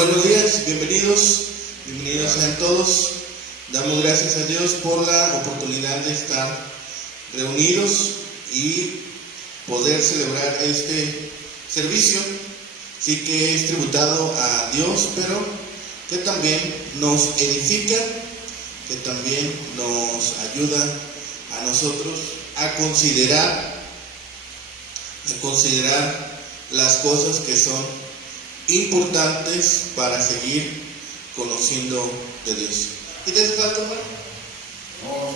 Buenos días, bienvenidos sean todos. Damos gracias a Dios por la oportunidad de estar reunidos y poder celebrar este servicio, sí que es tributado a Dios, pero que también nos edifica, que también nos ayuda a nosotros a considerar las cosas que son importantes para seguir conociendo de Dios. ¿Y te hace falta, hermano? No,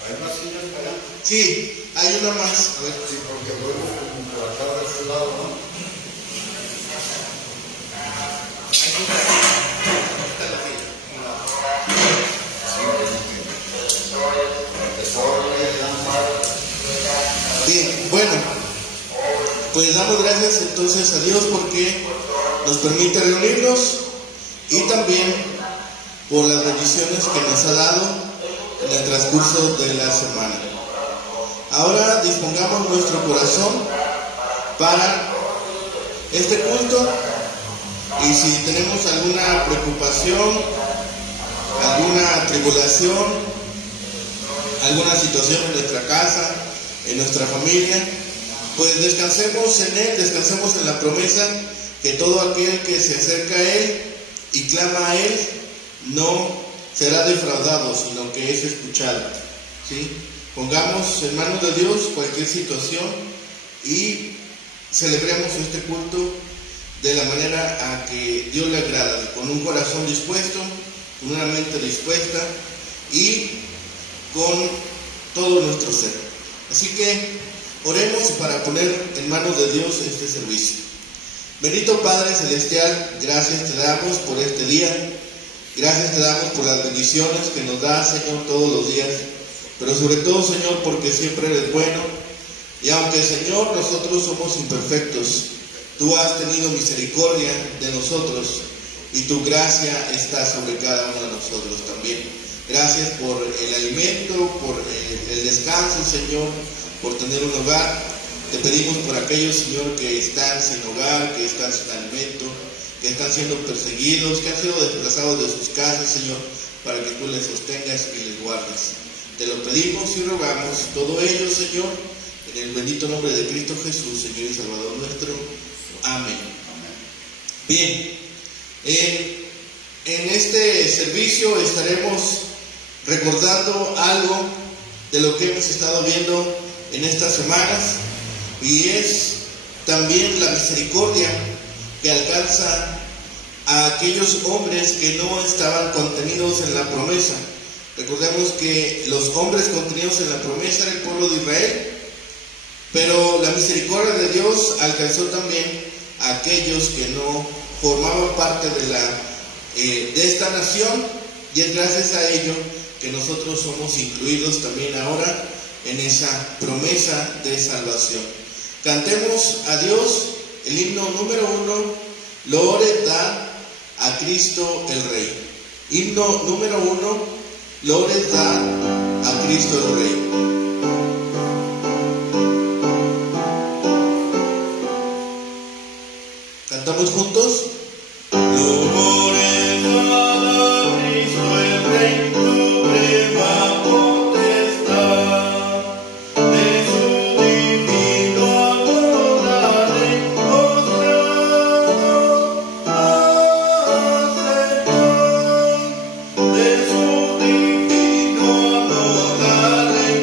hay más sillas para allá. Sí, hay una más. A ver. Sí, porque luego como por acá de este lado, ¿no? Está la fila. Bien, bueno, pues damos gracias entonces a Dios porque nos permite reunirnos y también por las bendiciones que nos ha dado en el transcurso de la semana. Ahora dispongamos nuestro corazón para este culto y si tenemos alguna preocupación, alguna tribulación, alguna situación en nuestra casa, en nuestra familia, pues descansemos en Él, descansemos en la promesa que todo aquel que se acerca a Él y clama a Él no será defraudado, sino que es escuchado, ¿sí? Pongamos en manos de Dios cualquier situación y celebremos este culto de la manera a que Dios le agrada, con un corazón dispuesto, con una mente dispuesta y con todo nuestro ser. Así que oremos para poner en manos de Dios este servicio. Bendito Padre Celestial, gracias te damos por este día. Gracias te damos por las bendiciones que nos das, Señor, todos los días. Pero sobre todo, Señor, porque siempre eres bueno. Y aunque, Señor, nosotros somos imperfectos, tú has tenido misericordia de nosotros y tu gracia está sobre cada uno de nosotros también. Gracias por el alimento, por el descanso, Señor, por tener un hogar. Te pedimos por aquellos, Señor, que están sin hogar, que están sin alimento, que están siendo perseguidos, que han sido desplazados de sus casas, Señor, para que tú les sostengas y les guardes. Te lo pedimos y rogamos todo ello, Señor, en el bendito nombre de Cristo Jesús, Señor y Salvador nuestro. Amén. Bien, en este servicio estaremos recordando algo de lo que hemos estado viendo en estas semanas, y es también la misericordia que alcanza a aquellos hombres que no estaban contenidos en la promesa. Recordemos que los hombres contenidos en la promesa era el pueblo de Israel, pero la misericordia de Dios alcanzó también a aquellos que no formaban parte de esta nación, y es gracias a ello que nosotros somos incluidos también ahora en esa promesa de salvación. Cantemos a Dios el himno número 1, Loores da a Cristo el Rey. Himno número 1, Loores da a Cristo el Rey. ¿Cantamos juntos? Loores da a Cristo el Rey, suprema potestad, de su divino amor la ley mostrado al Señor, de su divino amor la ley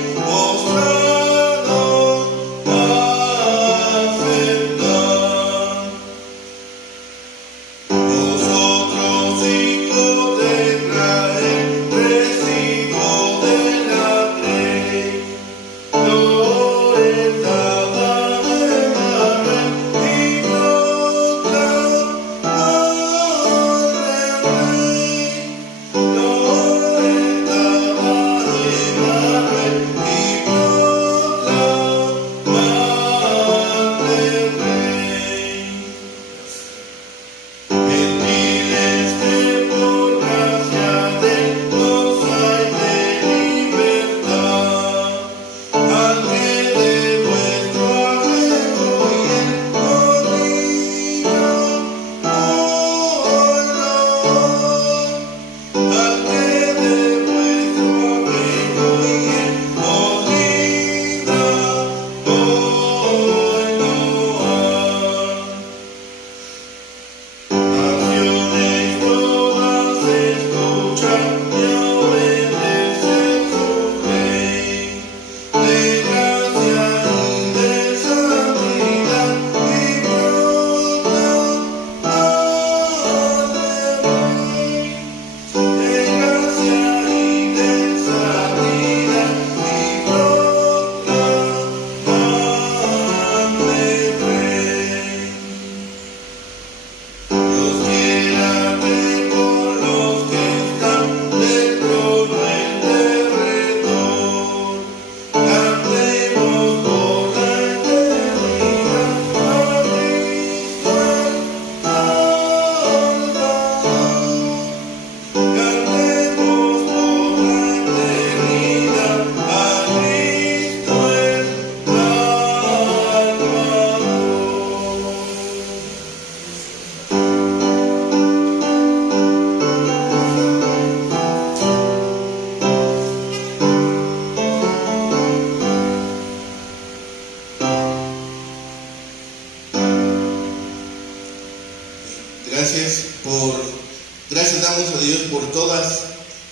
por todas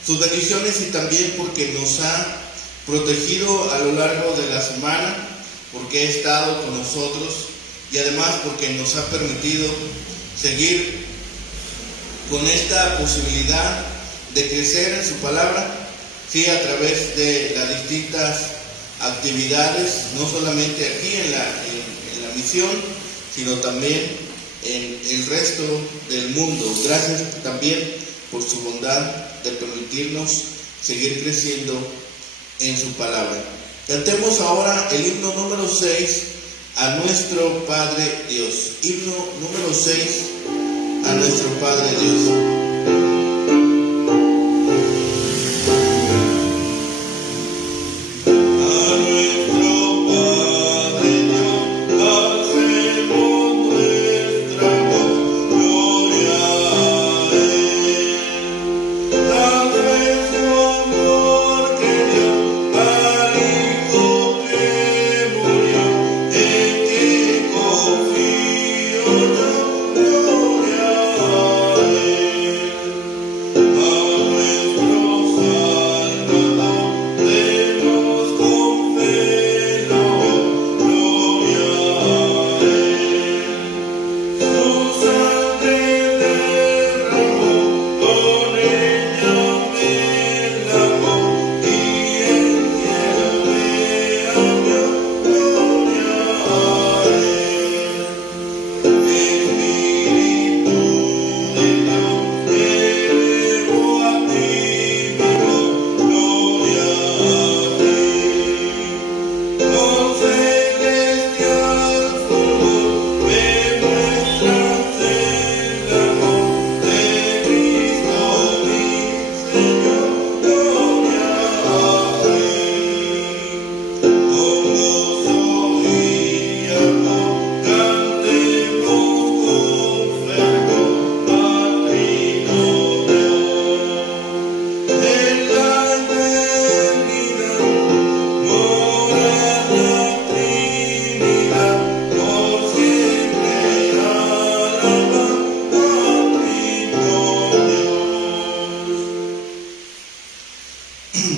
sus bendiciones y también porque nos ha protegido a lo largo de la semana, porque ha estado con nosotros y además porque nos ha permitido seguir con esta posibilidad de crecer en su palabra, sí, a través de las distintas actividades, no solamente aquí en la misión, sino también en el resto del mundo. Gracias también por su bondad de permitirnos seguir creciendo en su palabra. Cantemos ahora el himno número 6 a nuestro Padre Dios. Himno número 6 a nuestro Padre Dios.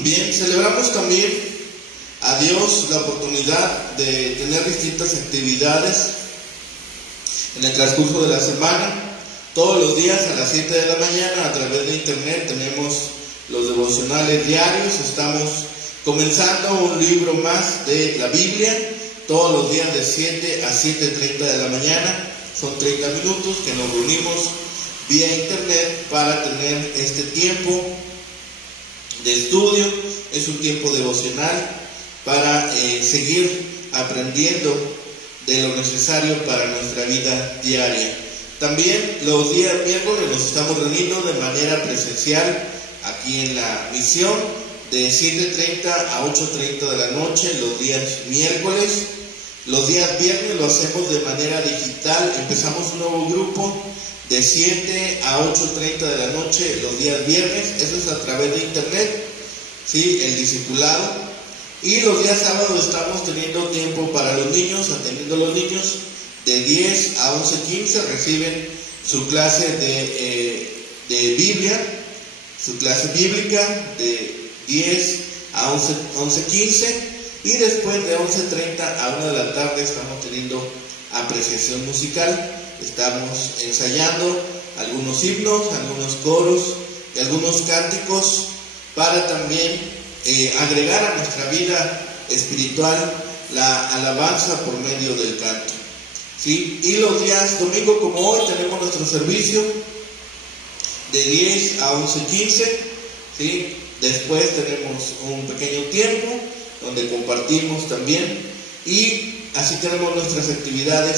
Bien, celebramos también a Dios la oportunidad de tener distintas actividades en el transcurso de la semana. Todos los días a las 7 de la mañana a través de internet tenemos los devocionales diarios. Estamos comenzando un libro más de la Biblia todos los días de 7 a 7:30 de la mañana. Son 30 minutos que nos reunimos vía internet para tener este tiempo de estudio. Es un tiempo devocional para seguir aprendiendo de lo necesario para nuestra vida diaria. También los días miércoles nos estamos reuniendo de manera presencial aquí en la misión de 7:30 a 8:30 de la noche los días miércoles. Los días viernes lo hacemos de manera digital. Empezamos un nuevo grupo de 7 a 8:30 de la noche los días viernes. Eso es a través de internet, ¿sí? El discipulado. Y los días sábados estamos teniendo tiempo para los niños, atendiendo a los niños de 10 a 11:15. Reciben su clase de Biblia, su clase bíblica de 10 a 11:15. Y después de 11:30 a 1 de la tarde estamos teniendo apreciación musical. Estamos ensayando algunos himnos, algunos coros y algunos cánticos para también agregar a nuestra vida espiritual la alabanza por medio del canto, ¿sí? Y los días domingo como hoy tenemos nuestro servicio de 10 a 11:15, ¿sí? Después tenemos un pequeño tiempo donde compartimos también y así tenemos nuestras actividades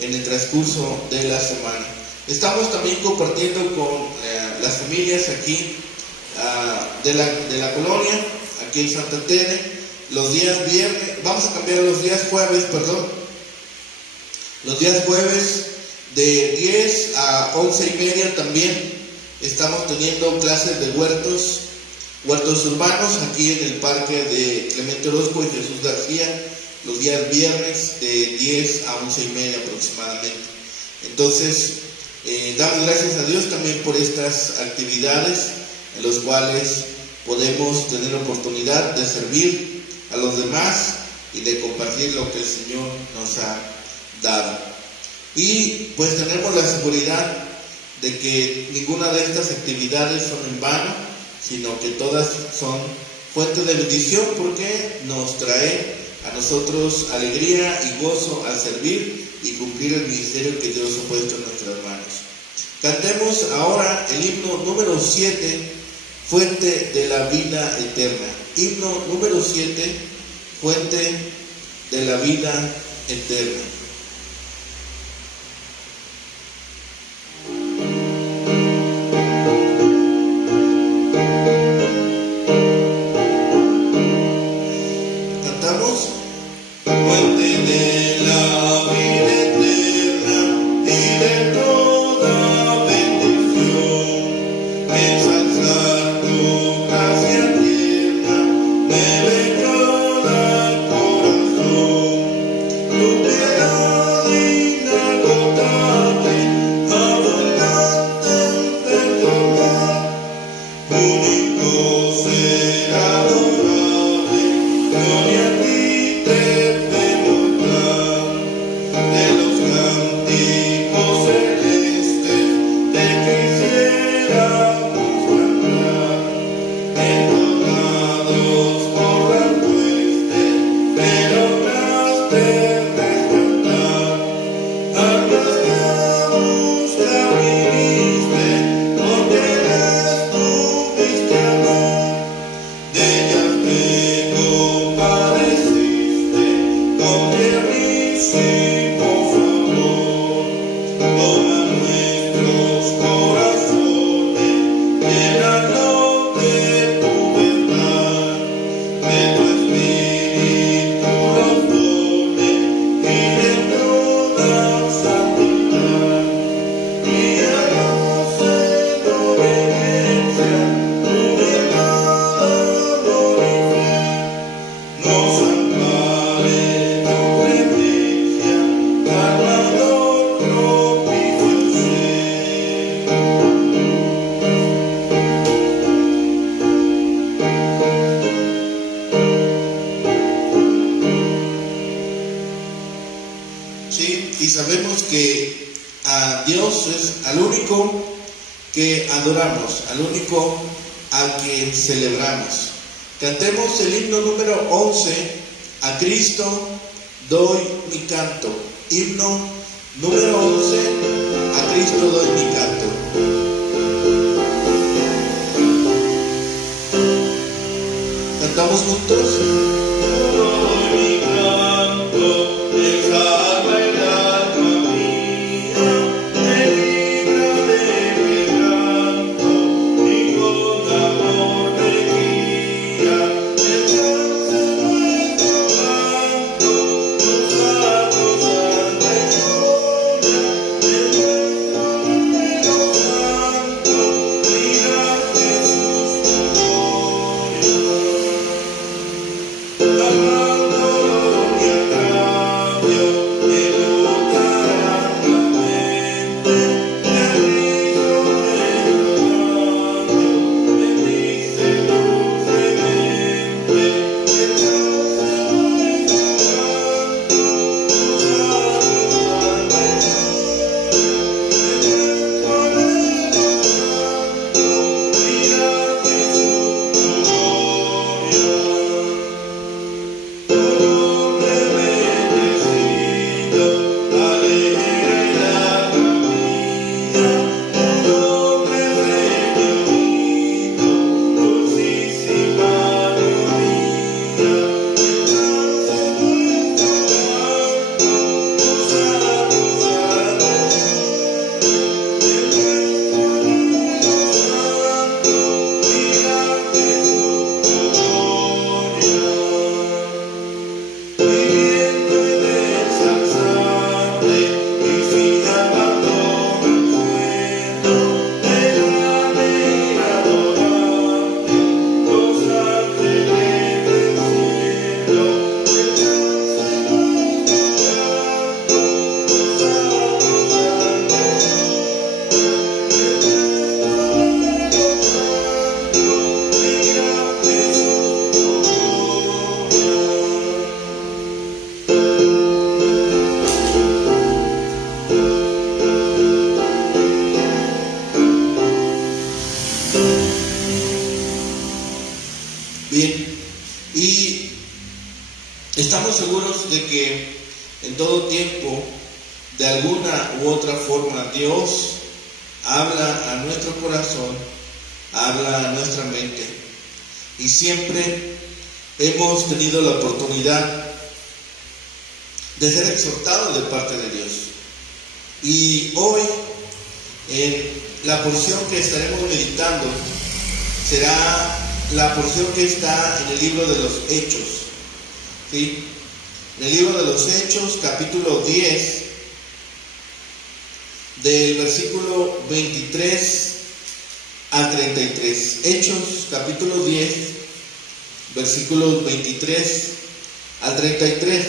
en el transcurso de la semana. Estamos también compartiendo con las familias aquí de la colonia, aquí en Santa Tere, los días viernes, vamos a cambiar los días jueves, los días jueves de 10 a 11:30 también estamos teniendo clases de huertos urbanos aquí en el parque de Clemente Orozco y Jesús García, los días viernes de 10 a 11:30 aproximadamente. Entonces, damos gracias a Dios también por estas actividades en los cuales podemos tener oportunidad de servir a los demás y de compartir lo que el Señor nos ha dado. Y pues tenemos la seguridad de que ninguna de estas actividades son en vano, sino que todas son fuente de bendición, porque nos trae a nosotros alegría y gozo al servir y cumplir el ministerio que Dios ha puesto en nuestras manos. Cantemos ahora el himno número 7, Fuente de la Vida Eterna. Himno número 7, Fuente de la Vida Eterna. Y sabemos que a Dios es al único que adoramos, al único a que celebramos. Cantemos el himno número 11, A Cristo doy mi canto. Himno número 11, A Cristo doy mi canto. ¿Cantamos juntos? Y estamos seguros de que en todo tiempo, de alguna u otra forma, Dios habla a nuestro corazón, habla a nuestra mente. Y siempre hemos tenido la oportunidad de ser exhortados de parte de Dios. Y hoy, en la porción que estaremos meditando, será la porción que está en el libro de los Hechos. ¿Sí? En el libro de los Hechos, capítulo 10, del versículo 23 al 33. Hechos, capítulo 10, versículos 23 al 33.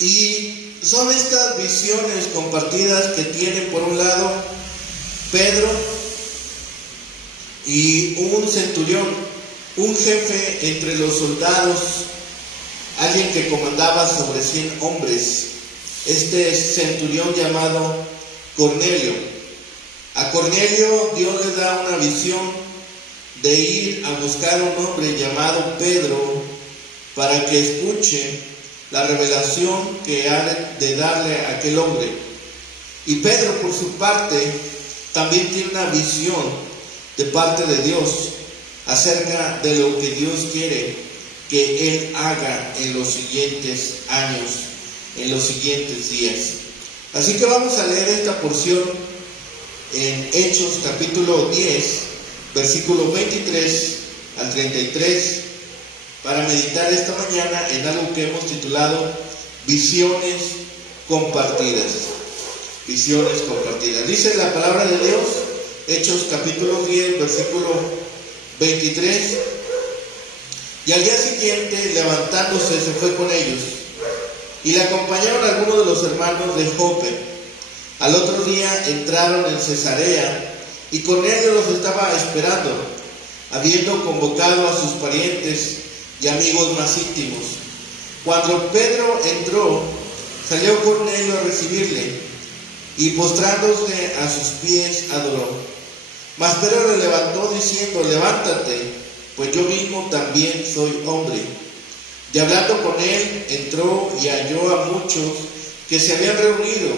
Y son estas visiones compartidas que tienen por un lado Pedro y un centurión, un jefe entre los soldados, alguien que comandaba sobre 100 hombres. Este centurión llamado Cornelio. A Cornelio Dios le da una visión de ir a buscar a un hombre llamado Pedro para que escuche la revelación que ha de darle a aquel hombre. Y Pedro, por su parte, también tiene una visión de parte de Dios acerca de lo que Dios quiere que él haga en los siguientes años, en los siguientes días. Así que vamos a leer esta porción en Hechos capítulo 10, versículo 23 al 33, para meditar esta mañana en algo que hemos titulado Visiones compartidas. Visiones compartidas. Dice la palabra de Dios, Hechos capítulo 10, versículo 23. Y al día siguiente, levantándose, se fue con ellos, y le acompañaron algunos de los hermanos de Jope. Al otro día entraron en Cesarea, y Cornelio los estaba esperando, habiendo convocado a sus parientes y amigos más íntimos. Cuando Pedro entró, salió Cornelio a recibirle, y postrándose a sus pies adoró. Mas Pedro le levantó diciendo: levántate, pues yo mismo también soy hombre. Y hablando con él, entró y halló a muchos que se habían reunido,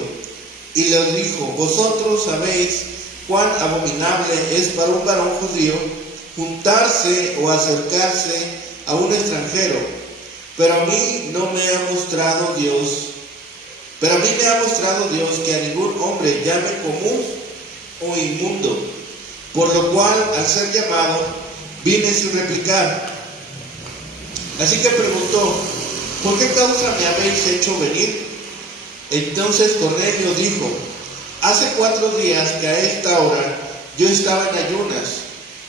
y les dijo: vosotros sabéis cuán abominable es para un varón judío juntarse o acercarse a un extranjero, pero a mí me ha mostrado Dios que a ningún hombre llame común o inmundo, por lo cual al ser llamado vine sin replicar. Así que preguntó: ¿por qué causa me habéis hecho venir? Entonces Cornelio dijo: hace 4 días que a esta hora yo estaba en ayunas,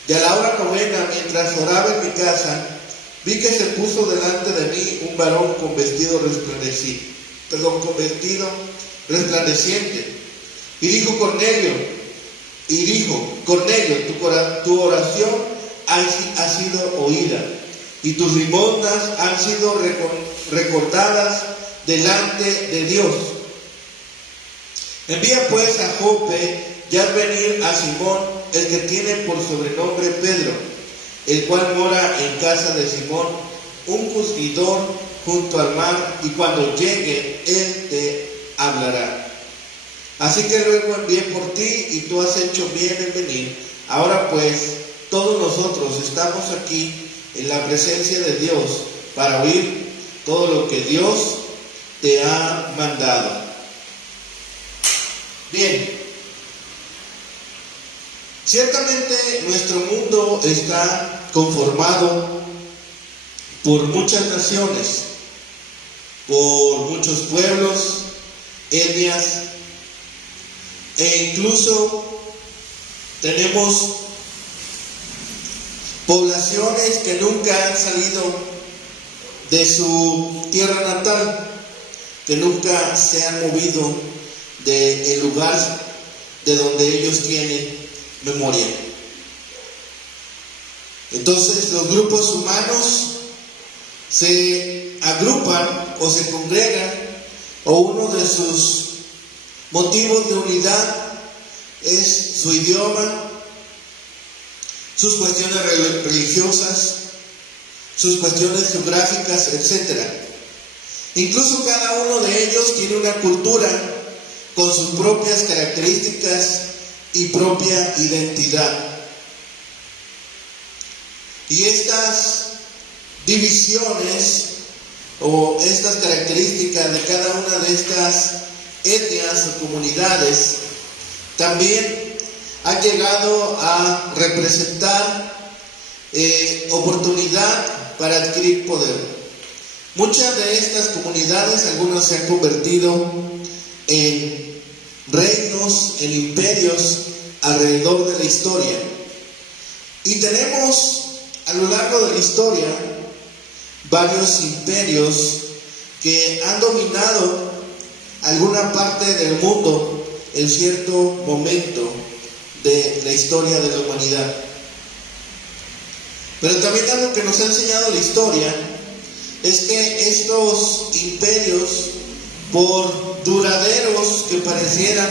y a la hora 9, mientras oraba en mi casa, vi que se puso delante de mí un varón con vestido resplandeciente. Y dijo: Cornelio, tu oración ha sido oída, y tus limosnas han sido recordadas delante de Dios. Envía pues a Jope y haz venir a Simón, el que tiene por sobrenombre Pedro, el cual mora en casa de Simón, un curtidor junto al mar, y cuando llegue él te hablará. Así que luego envié por ti, y tú has hecho bien en venir. Ahora pues, todos nosotros estamos aquí en la presencia de Dios para oír todo lo que Dios te ha mandado. Bien, ciertamente nuestro mundo está conformado por muchas naciones, por muchos pueblos, etnias, e incluso tenemos poblaciones que nunca han salido de su tierra natal, que nunca se han movido del lugar de donde ellos tienen memoria. Entonces los grupos humanos se agrupan o se congregan, o uno de sus motivos de unidad es su idioma, sus cuestiones religiosas, sus cuestiones geográficas, etc. Incluso cada uno de ellos tiene una cultura con sus propias características y propia identidad. Y estas divisiones o estas características de cada una de estas etnias o comunidades también ha llegado a representar oportunidad para adquirir poder. Muchas de estas comunidades, algunas se han convertido en reinos, en imperios alrededor de la historia. Y tenemos a lo largo de la historia varios imperios que han dominado alguna parte del mundo en cierto momento de la historia de la humanidad. Pero también algo que nos ha enseñado la historia es que estos imperios, por duraderos que parecieran,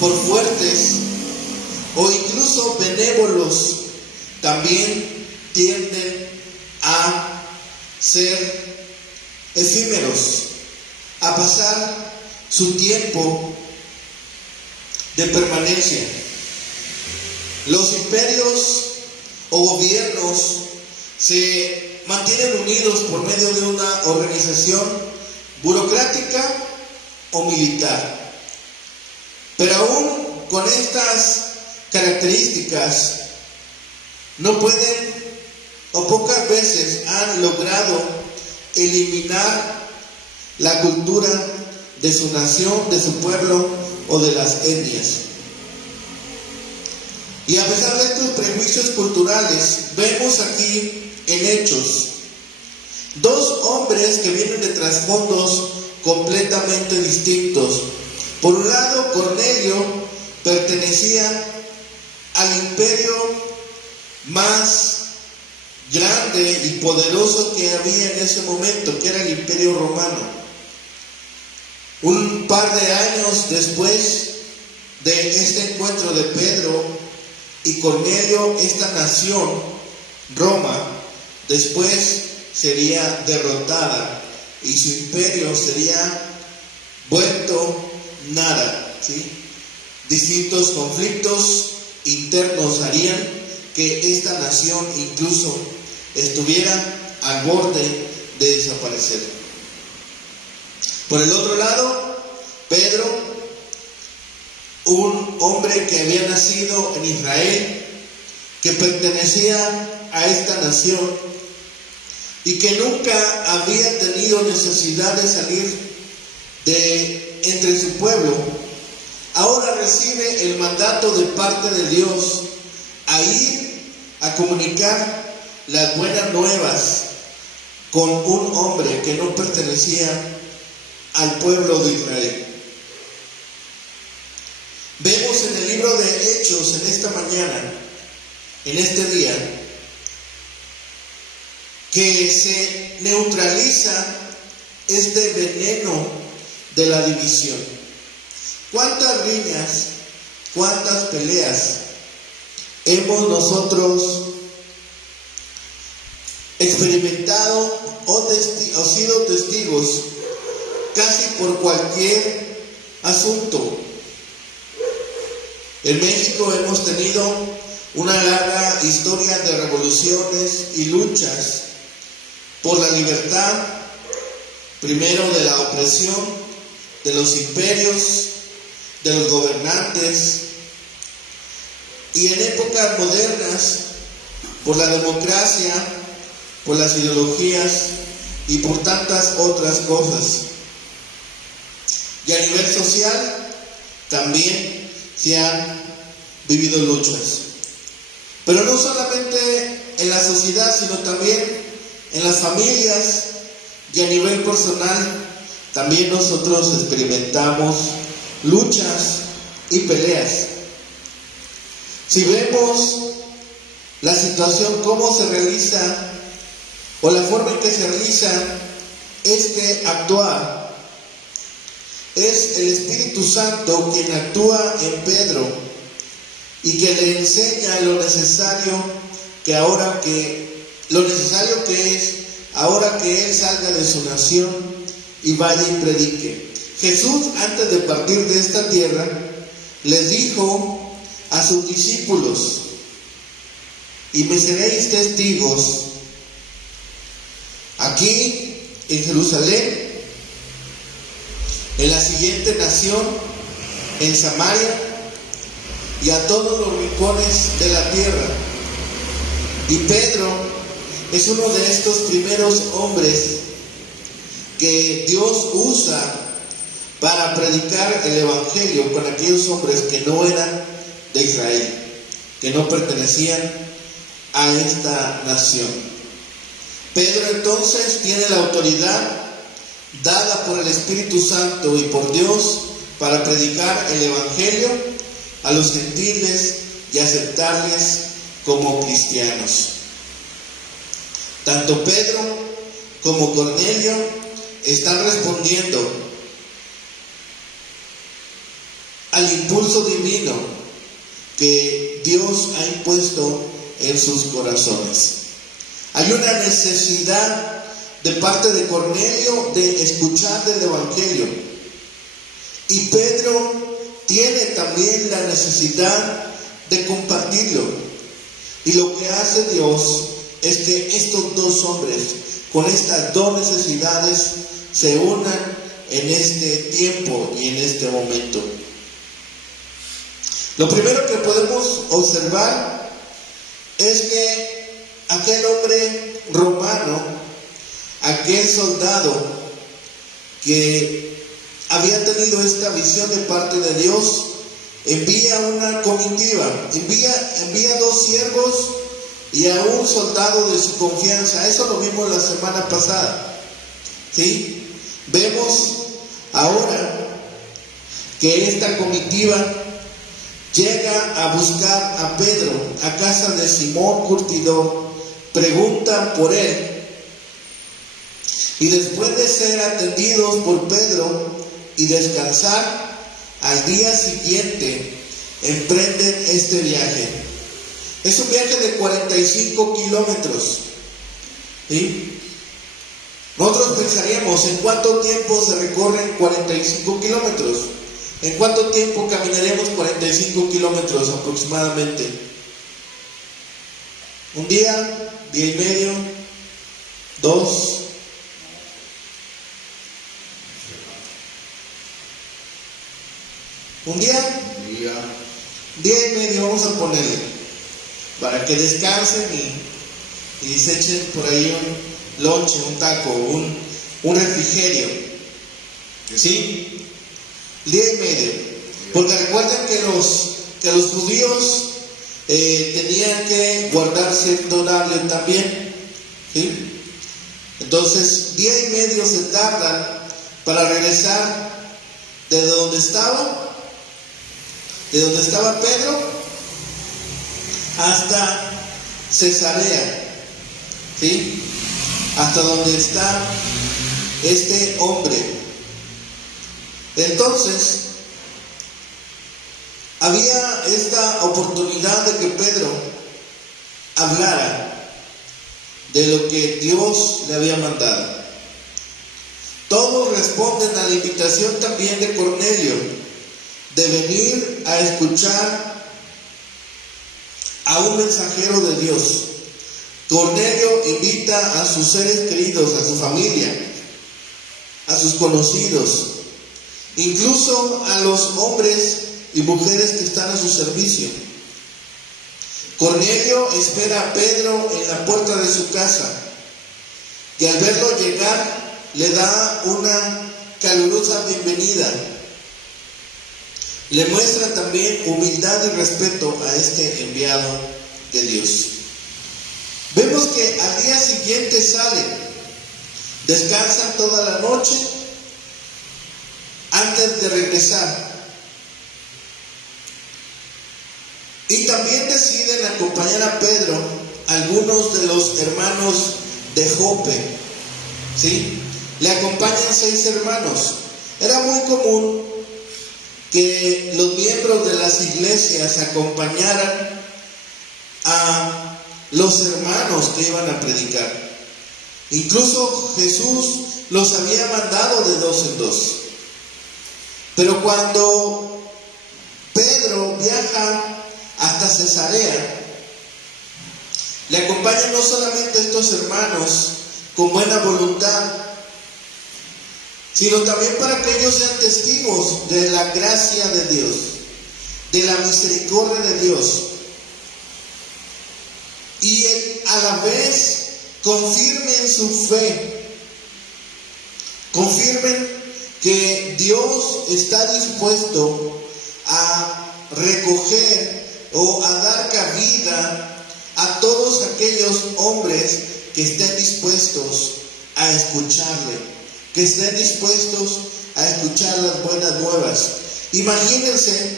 por fuertes o incluso benévolos, también tienden a ser efímeros, a pasar su tiempo de permanencia. Los imperios o gobiernos se mantienen unidos por medio de una organización burocrática o militar. Pero aún con estas características no pueden o pocas veces han logrado eliminar la cultura de su nación, de su pueblo o de las etnias. Y a pesar de estos prejuicios culturales, vemos aquí en Hechos dos hombres que vienen de trasfondos completamente distintos. Por un lado, Cornelio pertenecía al imperio más grande y poderoso que había en ese momento, que era el Imperio Romano. Un par de años después de este encuentro de Pedro y Cornelio, esta nación, Roma, después sería derrotada y su imperio sería vuelto nada, ¿sí? Distintos conflictos internos harían que esta nación incluso estuviera al borde de desaparecer. Por el otro lado, Pedro, un hombre que había nacido en Israel, que pertenecía a esta nación y que nunca había tenido necesidad de salir de entre su pueblo, ahora recibe el mandato de parte de Dios a ir a comunicar las buenas nuevas con un hombre que no pertenecía al pueblo de Israel. Vemos en el libro de Hechos, en esta mañana, en este día, que se neutraliza este veneno de la división. ¿Cuántas riñas, cuántas peleas hemos nosotros experimentado o sido testigos casi por cualquier asunto? En México hemos tenido una larga historia de revoluciones y luchas por la libertad, primero de la opresión, de los imperios, de los gobernantes, y en épocas modernas por la democracia, por las ideologías y por tantas otras cosas. Y a nivel social también se han vivido luchas. Pero no solamente en la sociedad, sino también en las familias y a nivel personal, también nosotros experimentamos luchas y peleas. Si vemos la situación, cómo se realiza, o la forma en que se realiza este actuar, es el Espíritu Santo quien actúa en Pedro y que le enseña lo necesario que ahora que lo necesario que es ahora que Él salga de su nación y vaya y predique. Jesús, antes de partir de esta tierra, les dijo a sus discípulos: y me seréis testigos aquí en Jerusalén, en la siguiente nación, en Samaria y a todos los rincones de la tierra. Y Pedro es uno de estos primeros hombres que Dios usa para predicar el evangelio con aquellos hombres que no eran de Israel, que no pertenecían a esta nación. Pedro entonces tiene la autoridad dada por el Espíritu Santo y por Dios para predicar el evangelio a los gentiles y aceptarles como cristianos. Tanto Pedro como Cornelio están respondiendo al impulso divino que Dios ha impuesto en sus corazones. Hay una necesidad de parte de Cornelio de escuchar del evangelio, y Pedro tiene también la necesidad de compartirlo. Y lo que hace Dios es que estos dos hombres con estas dos necesidades se unan en este tiempo y en este momento. Lo primero que podemos observar es que aquel hombre romano, aquel soldado que había tenido esta visión de parte de Dios, envía una comitiva, envía dos siervos y a un soldado de su confianza. Eso lo vimos la semana pasada, ¿sí? Vemos ahora que esta comitiva llega a buscar a Pedro a casa de Simón Curtidor, preguntan por él, y después de ser atendidos por Pedro y descansar, al día siguiente emprenden este viaje. Es un viaje de 45 kilómetros, ¿sí? Nosotros pensaríamos, ¿en cuánto tiempo se recorren 45 kilómetros? ¿En cuánto tiempo caminaremos 45 kilómetros aproximadamente? ¿Un día? ¿Día y medio? ¿2? ¿Un día? Día y medio vamos a ponerle, para que descansen y se echen por ahí un lonche, un taco, un refrigerio, ¿sí? Día y medio, porque recuerden que los judíos tenían que guardar cierto horario también, ¿sí? Entonces, día y medio se tardan para regresar de donde estaba Pedro hasta Cesarea, ¿sí? Hasta donde está este hombre. Entonces, había esta oportunidad de que Pedro hablara de lo que Dios le había mandado. Todos responden a la invitación también de Cornelio de venir a escuchar a un mensajero de Dios. Cornelio invita a sus seres queridos, a su familia, a sus conocidos, incluso a los hombres y mujeres que están a su servicio. Cornelio espera a Pedro en la puerta de su casa, y al verlo llegar le da una calurosa bienvenida. Le muestra también humildad y respeto a este enviado de Dios. Vemos que al día siguiente salen, descansan toda la noche antes de regresar, y también deciden acompañar a Pedro algunos de los hermanos de Jope, ¿sí? Le acompañan 6 hermanos. Era muy común que los miembros de las iglesias acompañaran a los hermanos que iban a predicar. Incluso Jesús los había mandado de 2 en 2. Pero cuando Pedro viaja hasta Cesarea, le acompañan no solamente estos hermanos con buena voluntad, sino también para que ellos sean testigos de la gracia de Dios, de la misericordia de Dios, y a la vez confirmen su fe, confirmen que Dios está dispuesto a recoger o a dar cabida a todos aquellos hombres que estén dispuestos a escucharle, que estén dispuestos a escuchar las buenas nuevas. Imagínense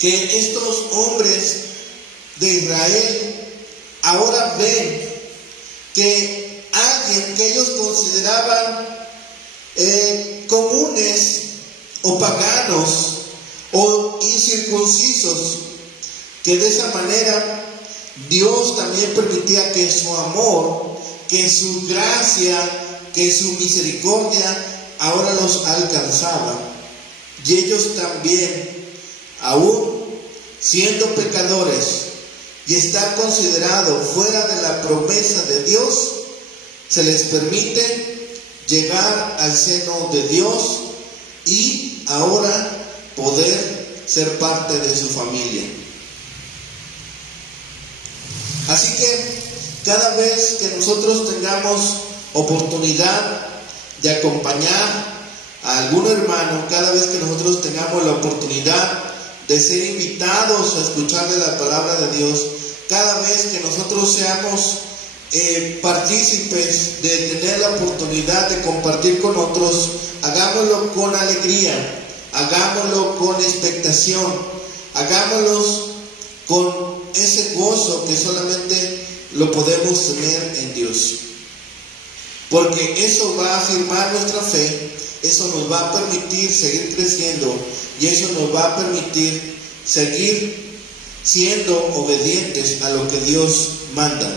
que estos hombres de Israel ahora ven que alguien que ellos consideraban comunes o paganos o incircuncisos, que de esa manera Dios también permitía que su amor, que su gracia, que su misericordia ahora los alcanzaba, y ellos también, aún siendo pecadores y estar considerados fuera de la promesa de Dios, se les permite llegar al seno de Dios y ahora poder ser parte de su familia. Así que cada vez que nosotros tengamos oportunidad de acompañar a algún hermano, cada vez que nosotros tengamos la oportunidad de ser invitados a escuchar de la palabra de Dios, cada vez que nosotros seamos partícipes de tener la oportunidad de compartir con otros, hagámoslo con alegría, hagámoslo con expectación, hagámoslo con ese gozo que solamente lo podemos tener en Dios, porque eso va a afirmar nuestra fe, eso nos va a permitir seguir creciendo y eso nos va a permitir seguir siendo obedientes a lo que Dios manda.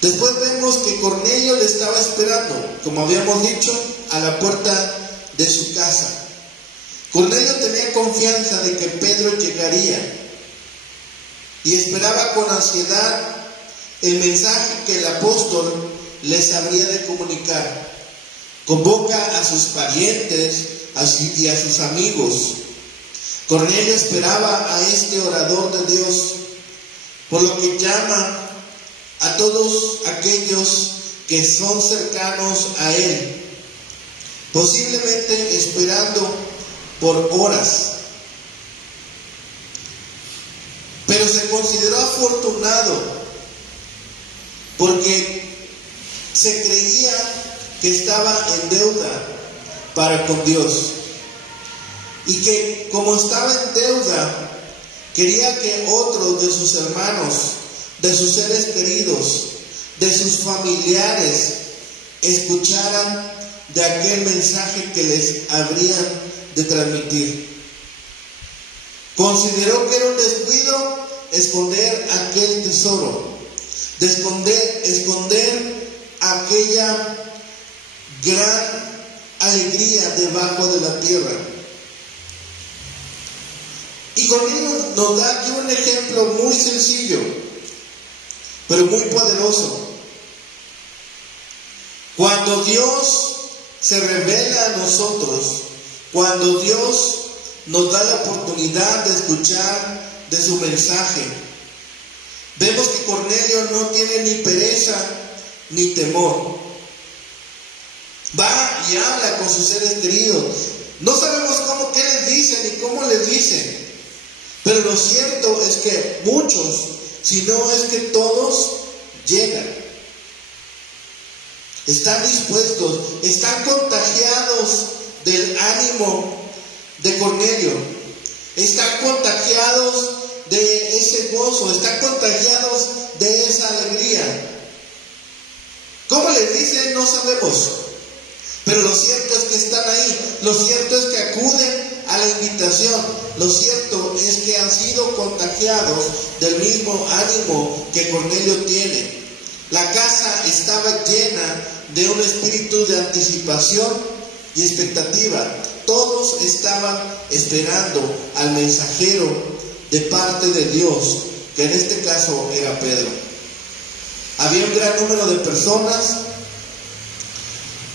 Después vemos que Cornelio le estaba esperando, como habíamos dicho, a la puerta de su casa. Cornelio tenía confianza de que Pedro llegaría y esperaba con ansiedad el mensaje que el apóstol les habría de comunicar. Convoca a sus parientes y a sus amigos. Cornelio esperaba a este orador de Dios, por lo que llama a todos aquellos que son cercanos a él, posiblemente esperando por horas. Pero se consideró afortunado porque se creía que estaba en deuda para con Dios, y que como estaba en deuda, quería que otros de sus hermanos, de sus seres queridos, de sus familiares, escucharan de aquel mensaje que les habrían de transmitir. Consideró que era un descuido esconder aquel tesoro, de esconder aquella gran alegría debajo de la tierra. Y Cornelio nos da aquí un ejemplo muy sencillo, pero muy poderoso. Cuando Dios se revela a nosotros, cuando Dios nos da la oportunidad de escuchar de su mensaje, vemos que Cornelio no tiene ni pereza ni temor. Va y habla con sus seres queridos. No sabemos qué les dicen ni cómo les dicen, pero lo cierto es que muchos, si no es que todos, llegan. Están dispuestos, están contagiados del ánimo de Cornelio, están contagiados de ese gozo, están contagiados de esa alegría. ¿Cómo les dicen? No sabemos, pero lo cierto es que están ahí, lo cierto es que acuden a la invitación. Lo cierto es que han sido contagiados del mismo ánimo que Cornelio tiene. La casa estaba llena de un espíritu de anticipación y expectativa. Todos estaban esperando al mensajero de parte de Dios, que en este caso era Pedro. Había un gran número de personas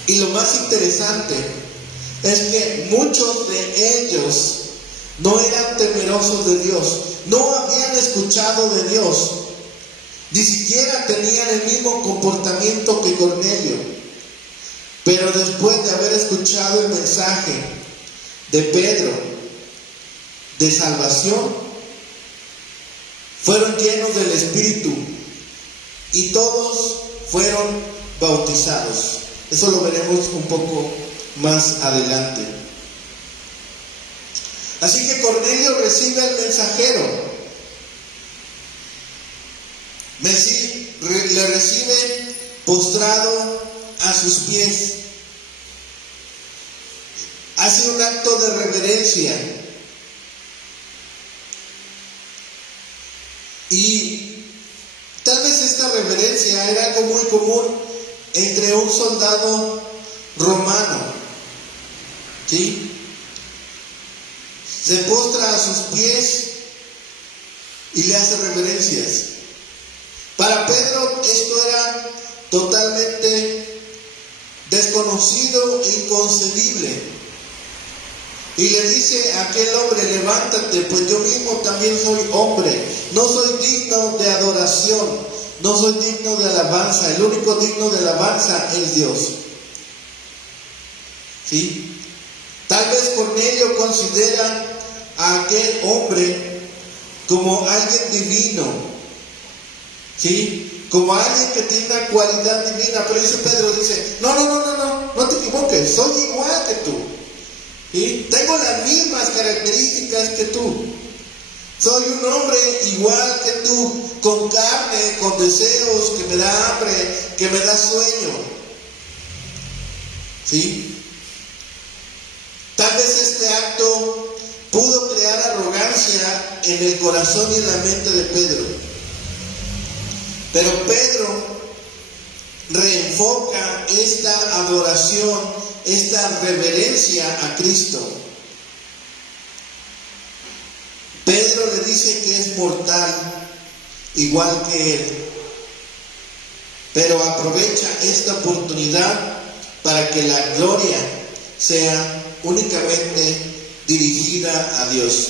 y lo más interesante es que muchos de ellos no eran temerosos de Dios, no habían escuchado de Dios, ni siquiera tenían el mismo comportamiento que Cornelio. Pero después de haber escuchado el mensaje de Pedro de salvación, fueron llenos del Espíritu y todos fueron bautizados. Eso lo veremos un poco más adelante. Así que Cornelio recibe al mensajero, le recibe postrado a sus pies, hace un acto de reverencia y tal vez esta reverencia era algo muy común entre un soldado romano, ¿sí? Se postra a sus pies y le hace reverencias. Para Pedro esto era totalmente desconocido e inconcebible. Y le dice a aquel hombre: levántate, pues yo mismo también soy hombre, no soy digno de adoración, no soy digno de alabanza, el único digno de alabanza es Dios. ¿Sí? Tal vez Cornelio considera a aquel hombre como alguien divino, ¿sí? Como alguien que tiene una cualidad divina. Pero dice Pedro, no te equivoques, soy igual que tú, ¿sí? Tengo las mismas características que tú. Soy un hombre igual que tú, con carne, con deseos, que me da hambre, que me da sueño, ¿sí? Tal vez este acto pudo crear arrogancia en el corazón y en la mente de Pedro. Pero Pedro reenfoca esta adoración, esta reverencia a Cristo. Pedro le dice que es mortal, igual que él, pero aprovecha esta oportunidad para que la gloria sea únicamente dirigida a Dios.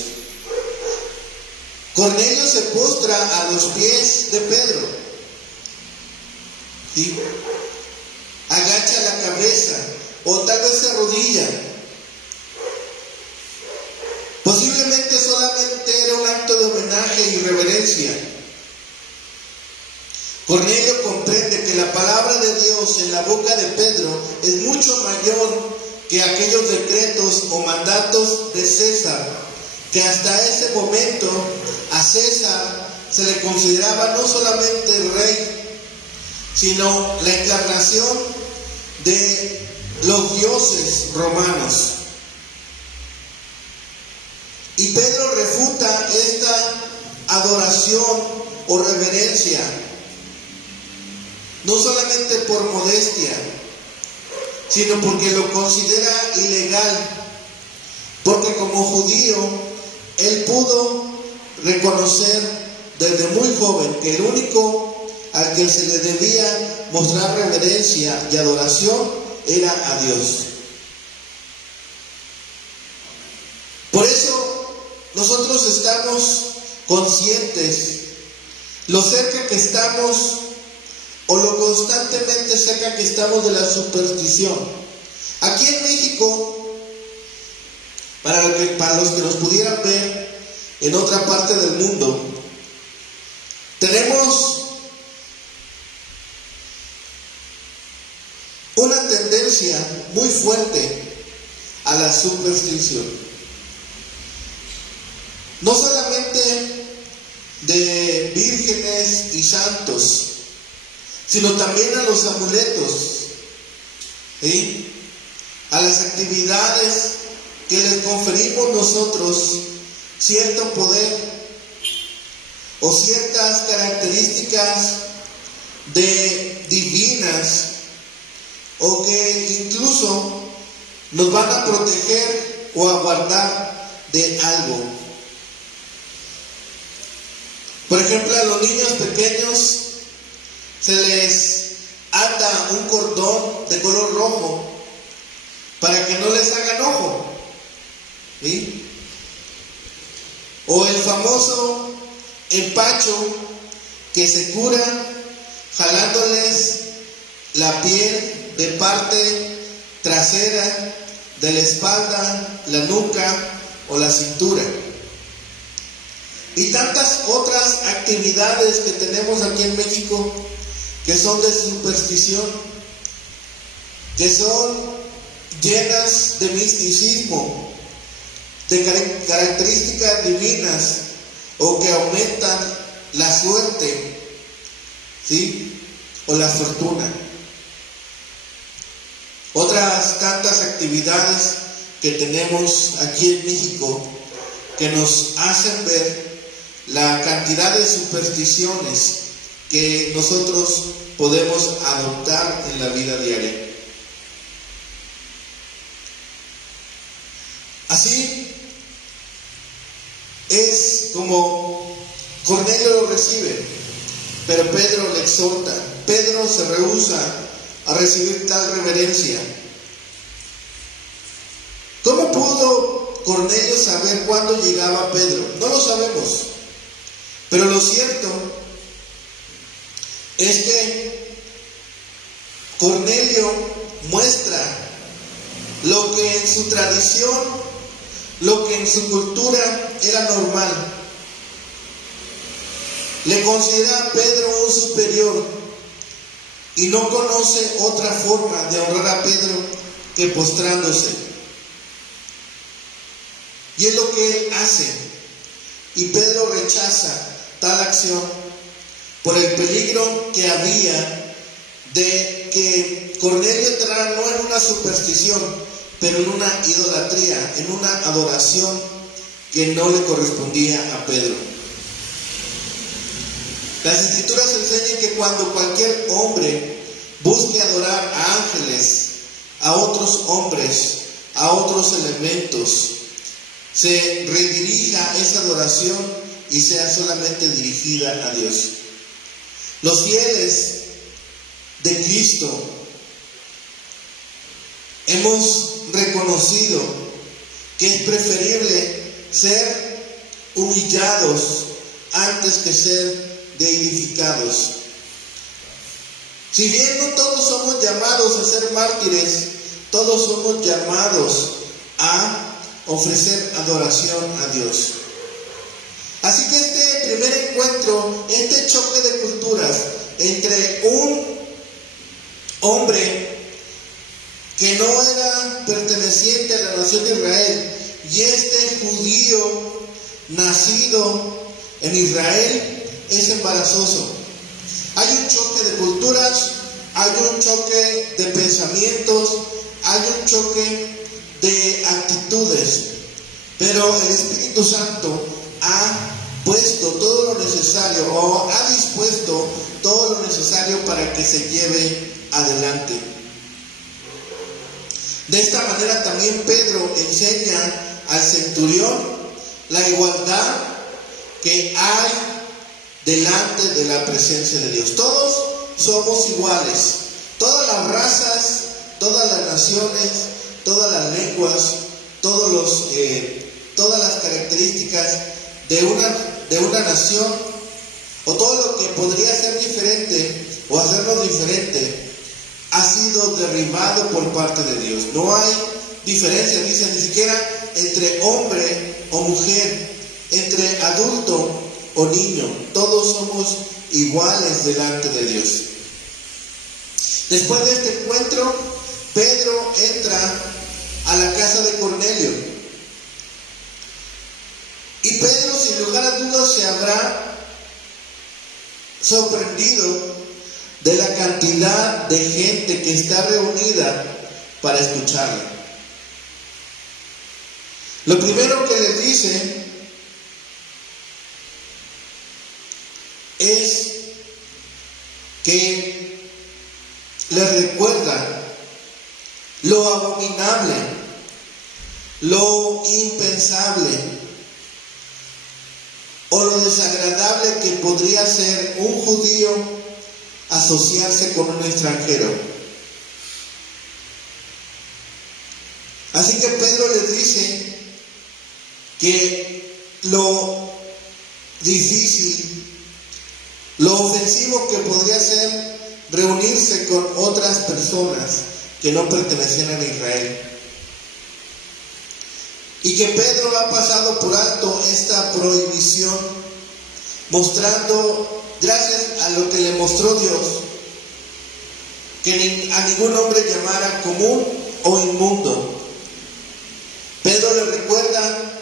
Cornelio se postra a los pies de Pedro, ¿sí? Agacha la cabeza o tal vez se arrodilla. Posiblemente solamente era un acto de homenaje y reverencia. Cornelio comprende que la palabra de Dios en la boca de Pedro es mucho mayor que aquellos decretos o mandatos de César, que hasta ese momento a César se le consideraba no solamente el rey, sino la encarnación de los dioses romanos. Y Pedro refuta esta adoración o reverencia, no solamente por modestia, sino porque lo considera ilegal, porque como judío él pudo reconocer desde muy joven que el único al que se le debía mostrar reverencia y adoración era a Dios. Por eso nosotros estamos conscientes lo cerca que estamos o lo constantemente cerca que estamos de la superstición. Aquí en México, para los que nos pudieran ver en otra parte del mundo, tenemos una tendencia muy fuerte a la superstición. No solamente de vírgenes y santos, sino también a los amuletos, ¿sí? A las actividades que les conferimos nosotros cierto poder o ciertas características divinas, o que incluso nos van a proteger o a guardar de algo. Por ejemplo, a los niños pequeños se les ata un cordón de color rojo para que no les hagan ojo, ¿sí? O el famoso empacho que se cura jalándoles la piel de parte trasera de la espalda, la nuca o la cintura. Y tantas otras actividades que tenemos aquí en México que son de superstición, que son llenas de misticismo, de características divinas, o que aumentan la suerte, ¿sí? O la fortuna. Otras tantas actividades que tenemos aquí en México que nos hacen ver la cantidad de supersticiones que nosotros podemos adoptar en la vida diaria. Así es como Cornelio lo recibe, pero Pedro le exhorta. Pedro se rehúsa a recibir tal reverencia. ¿Cómo pudo Cornelio saber cuándo llegaba Pedro? No lo sabemos, pero lo cierto es que Cornelio muestra lo que en su tradición, lo que en su cultura era normal. Le considera a Pedro un superior y no conoce otra forma de honrar a Pedro que postrándose. Y es lo que él hace. Y Pedro rechaza tal acción por el peligro que había de que Cornelio entrara no en una superstición, pero en una idolatría, en una adoración que no le correspondía a Pedro. Las Escrituras enseñan que cuando cualquier hombre busque adorar a ángeles, a otros hombres, a otros elementos, se redirija esa adoración y sea solamente dirigida a Dios. Los fieles de Cristo hemos reconocido que es preferible ser humillados antes que ser deificados. Si bien no todos somos llamados a ser mártires, todos somos llamados a ofrecer adoración a Dios. Así que este primer encuentro, este choque de culturas entre un hombre que no era perteneciente a la nación de Israel y este judío nacido en Israel, es embarazoso. Hay un choque de culturas, hay un choque de pensamientos, hay un choque de actitudes, pero el Espíritu Santo ha puesto todo lo necesario, o ha dispuesto todo lo necesario para que se lleve adelante. De esta manera también Pedro enseña al centurión la igualdad que hay delante de la presencia de Dios. Todos somos iguales, todas las razas, todas las naciones, todas las lenguas, todas las características de una nación, o todo lo que podría ser diferente o hacernos diferente, ha sido derribado por parte de Dios. No hay diferencia, dice, ni siquiera entre hombre o mujer, entre adulto o niño. Todos somos iguales delante de Dios. Después de este encuentro, Pedro entra a la casa de Cornelio. Y Pedro, sin lugar a dudas, se habrá sorprendido de la cantidad de gente que está reunida para escucharle. Lo primero que les dice es que les recuerda lo abominable, lo impensable o lo desagradable que podría ser un judío asociarse con un extranjero. Así que Pedro les dice que lo difícil, lo ofensivo que podría ser reunirse con otras personas que no pertenecían a Israel. Y que Pedro ha pasado por alto esta prohibición, mostrando, gracias a lo que le mostró Dios, que a ningún hombre llamara común o inmundo. Pedro le recuerda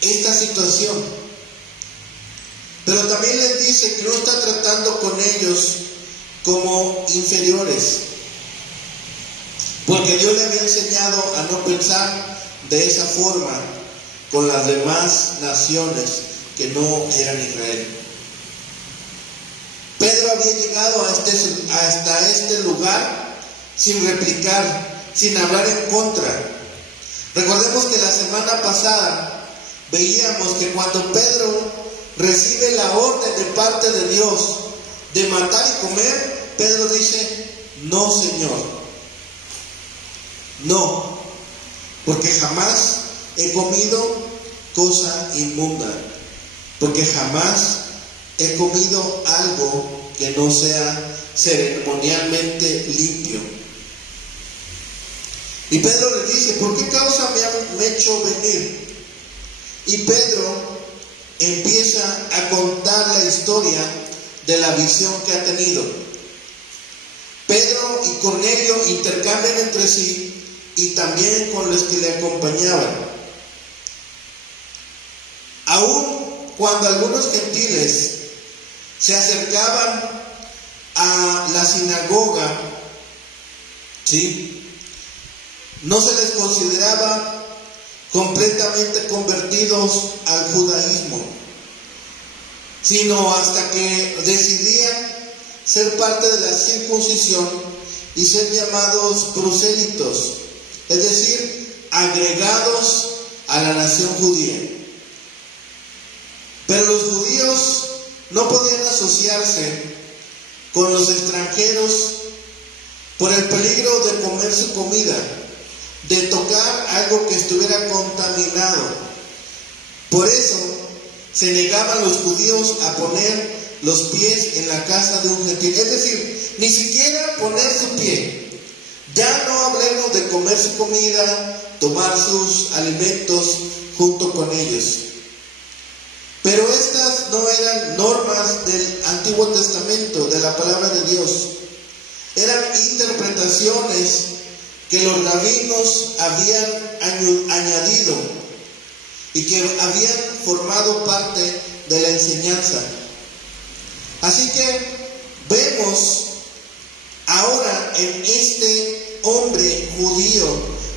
esta situación, pero también les dice que no está tratando con ellos como inferiores, porque Dios le había enseñado a no pensar de esa forma con las demás naciones que no eran Israel. Pedro había llegado hasta este lugar sin replicar, sin hablar en contra. Recordemos que la semana pasada veíamos que cuando Pedro recibe la orden de parte de Dios de matar y comer, Pedro dice: no, Señor, no, porque jamás he comido cosa inmunda, porque jamás he comido algo que no sea ceremonialmente limpio. Y Pedro le dice: ¿por qué causa me han hecho venir? Y Pedro empieza a contar la historia de la visión que ha tenido. Pedro y Cornelio intercambian entre sí y también con los que le acompañaban. Aún cuando algunos gentiles se acercaban a la sinagoga, ¿sí?, no se les consideraba completamente convertidos al judaísmo, sino hasta que decidían ser parte de la circuncisión y ser llamados prosélitos, es decir, agregados a la nación judía. Pero los judíos no podían asociarse con los extranjeros por el peligro de comer su comida, de tocar algo que estuviera contaminado. Por eso se negaban los judíos a poner los pies en la casa de un gentil, es decir, ni siquiera poner su pie. Ya no hablemos de comer su comida, tomar sus alimentos junto con ellos. Pero estas no eran normas del Antiguo Testamento, de la palabra de Dios. Eran interpretaciones que los rabinos habían añadido y que habían formado parte de la enseñanza. Así que vemos ahora en este hombre judío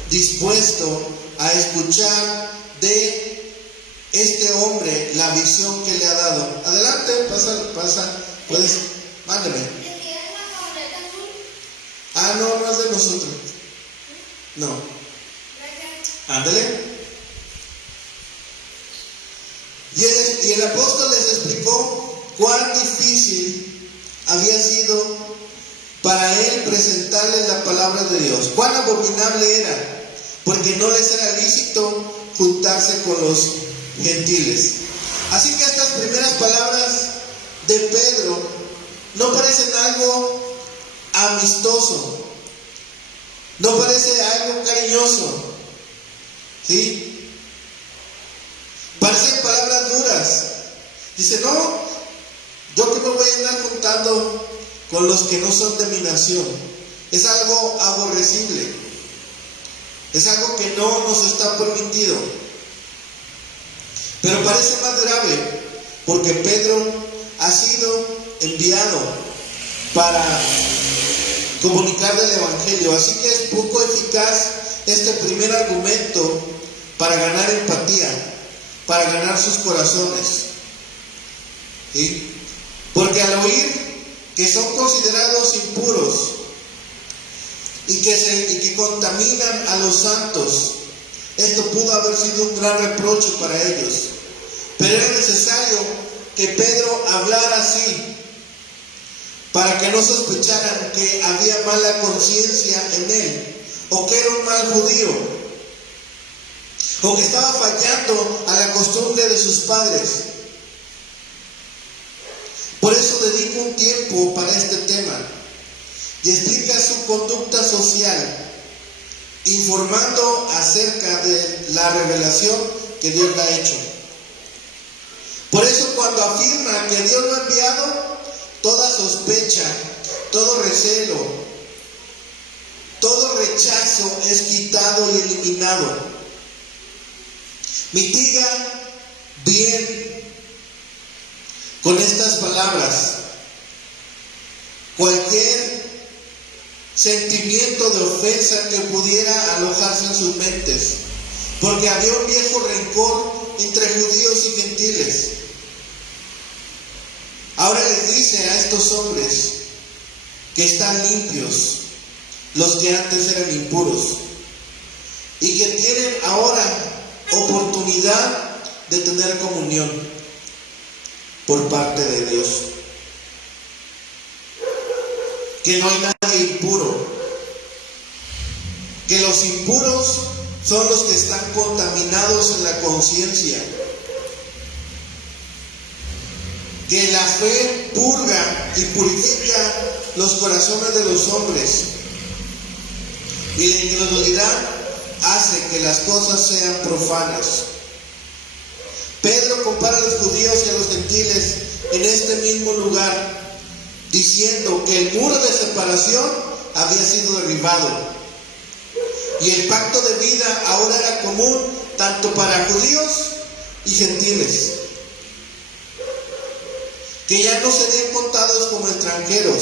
dispuesto a escuchar de este hombre la visión que le ha dado. Adelante, pasa, puedes, mándeme. Ah, no es de nosotros. No. Ándale. Y el apóstol les explicó cuán difícil había sido para él presentarles la palabra de Dios, cuán abominable era, porque no les era lícito juntarse con los gentiles. Así que estas primeras palabras de Pedro no parecen algo amistoso, no parece algo cariñoso, ¿sí? Parecen palabras duras. Dice: no, yo que me voy a andar juntando con los que no son de mi nación. Es algo aborrecible, es algo que no nos está permitido. Pero parece más grave, porque Pedro ha sido enviado para comunicar el Evangelio. Así que es poco eficaz este primer argumento para ganar empatía, para ganar sus corazones. ¿Sí? Porque al oír que son considerados impuros y que contaminan a los santos, esto pudo haber sido un gran reproche para ellos. Pero era necesario que Pedro hablara así, para que no sospecharan que había mala conciencia en él, o que era un mal judío, o que estaba fallando a la costumbre de sus padres. Por eso dedica un tiempo para este tema y explica su conducta social, informando acerca de la revelación que Dios le ha hecho. Por eso cuando afirma que Dios lo ha enviado, toda sospecha, todo recelo, todo rechazo es quitado y eliminado. Mitiga bien con estas palabras cualquier sentimiento de ofensa que pudiera alojarse en sus mentes, porque había un viejo rencor entre judíos y gentiles. Ahora les dice a estos hombres que están limpios, los que antes eran impuros, y que tienen ahora oportunidad de tener comunión por parte de Dios. Que no hay nadie impuro, que los impuros son los que están contaminados en la conciencia, que la fe purga y purifica los corazones de los hombres, y la incredulidad hace que las cosas sean profanas. Pedro compara a los judíos y a los gentiles en este mismo lugar, diciendo que el muro de separación había sido derribado y el pacto de vida ahora era común tanto para judíos y gentiles, que ya no serían contados como extranjeros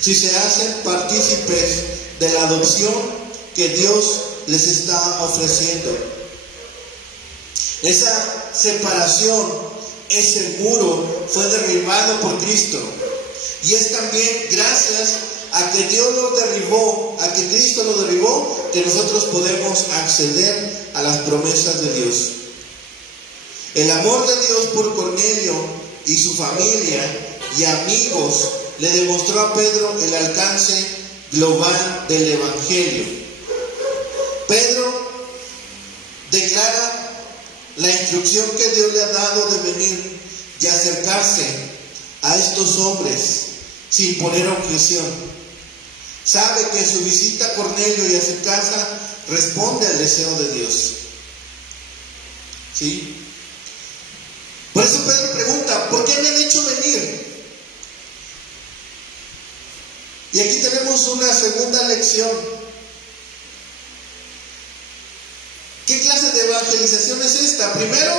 si se hacen partícipes de la adopción que Dios les está ofreciendo. Esa separación, ese muro fue derribado por Cristo, y es también gracias a que Dios lo derribó, a que Cristo lo derribó, que nosotros podemos acceder a las promesas de Dios. El amor de Dios por Cornelio y su familia y amigos le demostró a Pedro el alcance global del Evangelio. Pedro declara la instrucción que Dios le ha dado de venir y acercarse a estos hombres sin poner objeción. Sabe que su visita a Cornelio y a su casa responde al deseo de Dios. ¿Sí? Por eso Pedro pregunta, ¿por qué me han hecho venir? Y aquí tenemos una segunda lección. ¿Qué clase de evangelización es esta? Primero,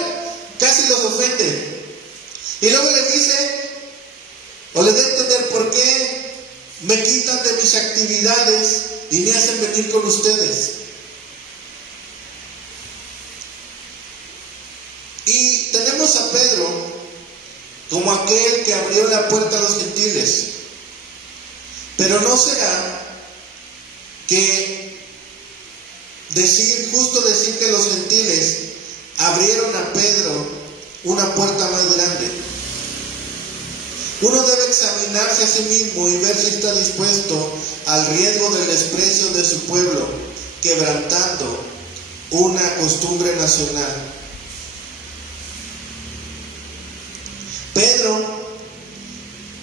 casi los ofende. Y luego le dice, o le da a entender por qué me quitan de mis actividades y me hacen venir con ustedes. Y tenemos a Pedro como aquel que abrió la puerta a los gentiles. Pero no será que justo decir que los gentiles abrieron a Pedro una puerta más grande. Uno debe examinarse a sí mismo y ver si está dispuesto al riesgo del desprecio de su pueblo, quebrantando una costumbre nacional. Pedro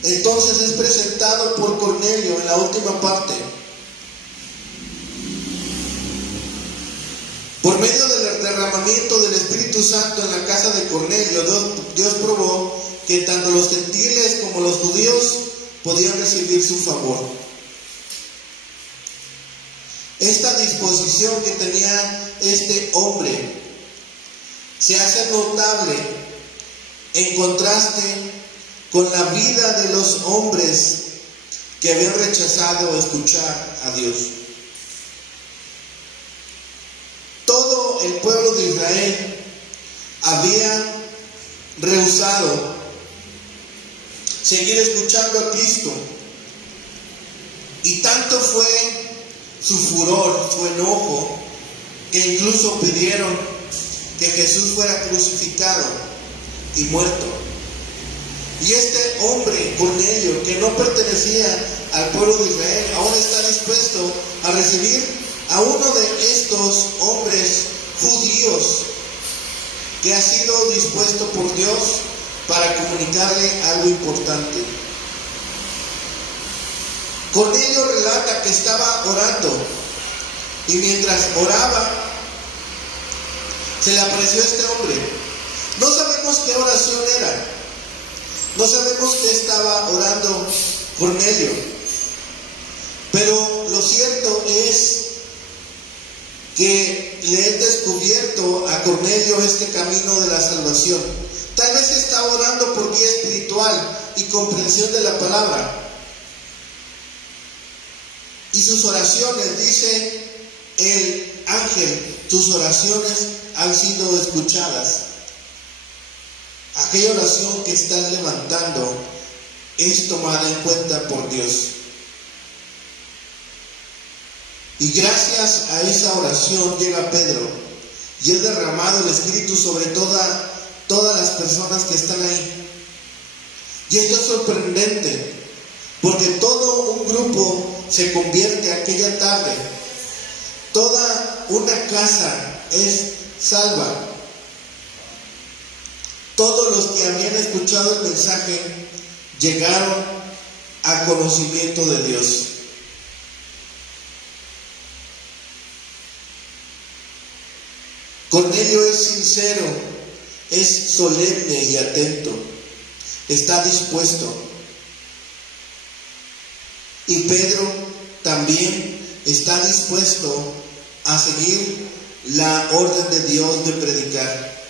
entonces es presentado por Cornelio en la última parte. Por medio del derramamiento del Espíritu Santo en la casa de Cornelio, Dios probó que tanto los gentiles como los judíos podían recibir su favor. Esta disposición que tenía este hombre se hace notable en contraste con la vida de los hombres que habían rechazado escuchar a Dios. Todo el pueblo de Israel Israel había rehusado seguir escuchando a Cristo. Y tanto fue su furor, su enojo, que incluso pidieron que Jesús fuera crucificado y muerto. Y este hombre, Cornelio, que no pertenecía al pueblo de Israel, ahora está dispuesto a recibir a uno de estos hombres judíos que ha sido dispuesto por Dios para comunicarle algo importante. Cornelio relata que estaba orando y mientras oraba se le apareció este hombre. No sabemos qué oración era, no sabemos qué estaba orando Cornelio, pero lo cierto es que le he descubierto a Cornelio este camino de la salvación. Tal vez está orando por guía espiritual y comprensión de la palabra. Y sus oraciones, dice el ángel, tus oraciones han sido escuchadas. Aquella oración que estás levantando es tomada en cuenta por Dios. Y gracias a esa oración llega Pedro y es derramado el Espíritu sobre todas las personas que están ahí. Y esto es sorprendente, porque todo un grupo se convierte aquella tarde. Toda una casa es salva. Todos los que habían escuchado el mensaje llegaron a conocimiento de Dios. Cornelio es sincero, es solemne y atento, está dispuesto. Y Pedro también está dispuesto a seguir la orden de Dios de predicar.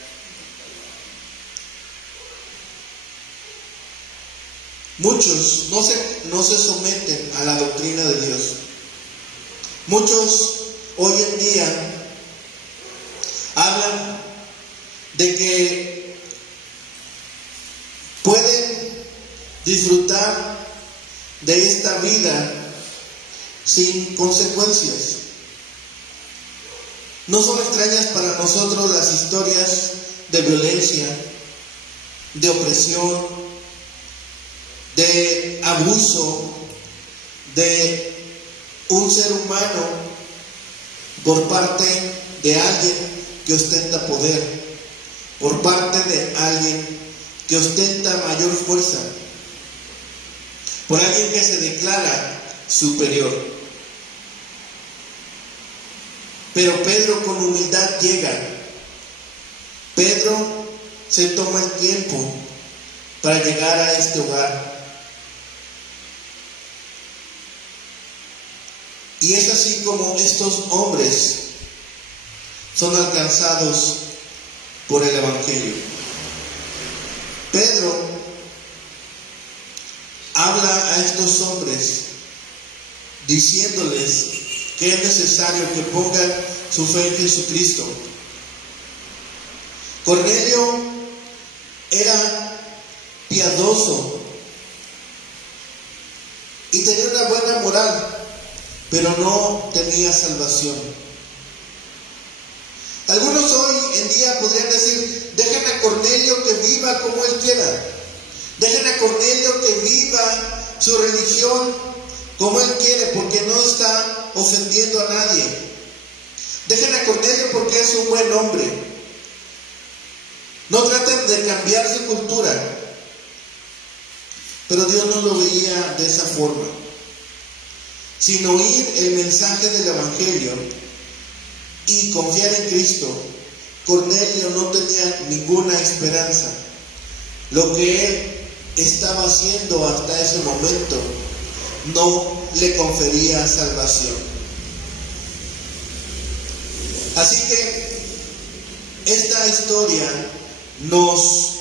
Muchos no se someten a la doctrina de Dios. Muchos hoy en día hablan de que pueden disfrutar de esta vida sin consecuencias. No son extrañas para nosotros las historias de violencia, de opresión, de abuso de un ser humano por parte de alguien que ostenta poder, por parte de alguien que ostenta mayor fuerza, por alguien que se declara superior. Pero Pedro con humildad llega. Pedro se toma el tiempo para llegar a este hogar. Y es así como estos hombres son alcanzados por el Evangelio. Pedro habla a estos hombres diciéndoles que es necesario que pongan su fe en Jesucristo. Cornelio era piadoso y tenía una buena moral, pero no tenía salvación. Algunos hoy en día podrían decir: dejen a Cornelio que viva como él quiera, dejen a Cornelio que viva su religión como él quiere, porque no está ofendiendo a nadie. Dejen a Cornelio porque es un buen hombre. No traten de cambiar su cultura. Pero Dios no lo veía de esa forma. Sin oír el mensaje del Evangelio y confiar en Cristo, Cornelio no tenía ninguna esperanza. Lo que él estaba haciendo hasta ese momento no le confería salvación. Así que esta historia nos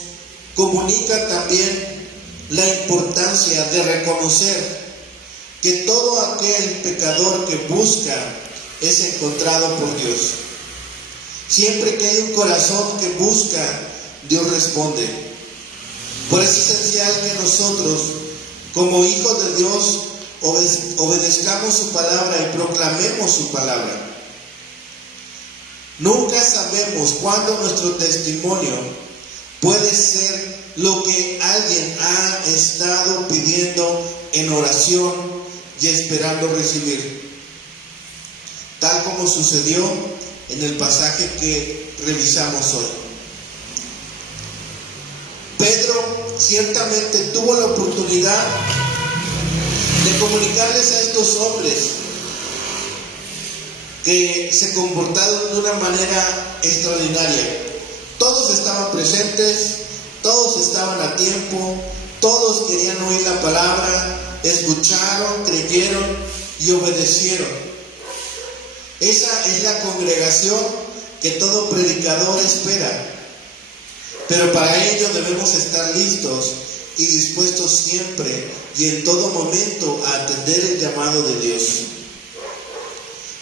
comunica también la importancia de reconocer que todo aquel pecador que busca es encontrado por Dios. Siempre que hay un corazón que busca, Dios responde. Por eso es esencial que nosotros, como hijos de Dios, obedezcamos su palabra y proclamemos su palabra. Nunca sabemos cuándo nuestro testimonio puede ser lo que alguien ha estado pidiendo en oración y esperando recibir. Tal como sucedió en el pasaje que revisamos hoy. Pedro ciertamente tuvo la oportunidad de comunicarles a estos hombres que se comportaron de una manera extraordinaria. Todos estaban presentes, todos estaban a tiempo, todos querían oír la palabra, escucharon, creyeron y obedecieron. Esa es la congregación que todo predicador espera. Pero para ello debemos estar listos y dispuestos siempre y en todo momento a atender el llamado de Dios.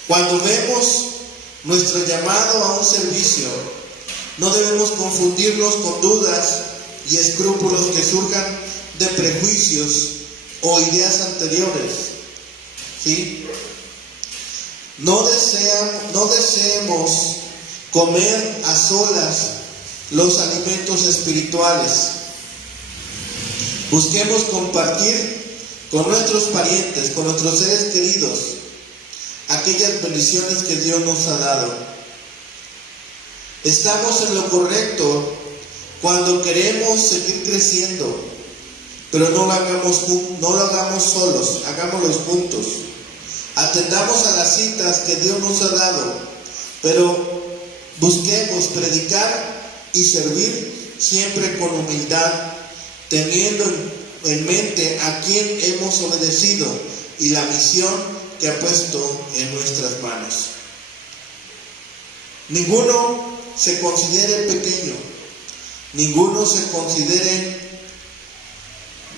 Cuando vemos nuestro llamado a un servicio, no debemos confundirnos con dudas y escrúpulos que surjan de prejuicios o ideas anteriores. ¿Sí? No deseemos comer a solas los alimentos espirituales. Busquemos compartir con nuestros parientes, con nuestros seres queridos, aquellas bendiciones que Dios nos ha dado. Estamos en lo correcto cuando queremos seguir creciendo, pero no lo hagamos solos, hagámoslo juntos. Atendamos a las citas que Dios nos ha dado, pero busquemos predicar y servir siempre con humildad, teniendo en mente a quien hemos obedecido y la misión que ha puesto en nuestras manos. Ninguno se considere pequeño, ninguno se considere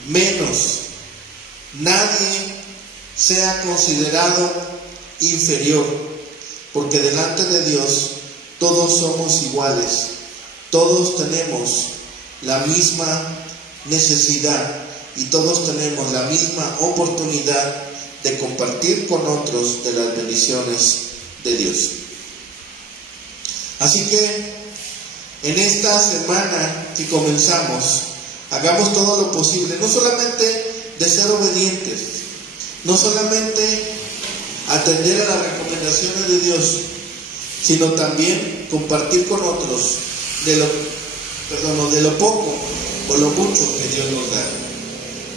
menos, nadie sea considerado inferior, porque delante de Dios todos somos iguales, todos tenemos la misma necesidad y todos tenemos la misma oportunidad de compartir con otros de las bendiciones de Dios. Así que en esta semana que comenzamos, hagamos todo lo posible, no solamente de ser obedientes, no solamente atender a las recomendaciones de Dios, sino también compartir con otros de lo poco o lo mucho que Dios nos da.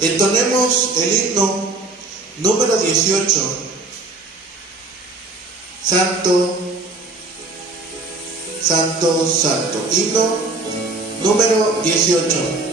Entonemos el himno número 18. Santo, santo, santo. Himno número 18.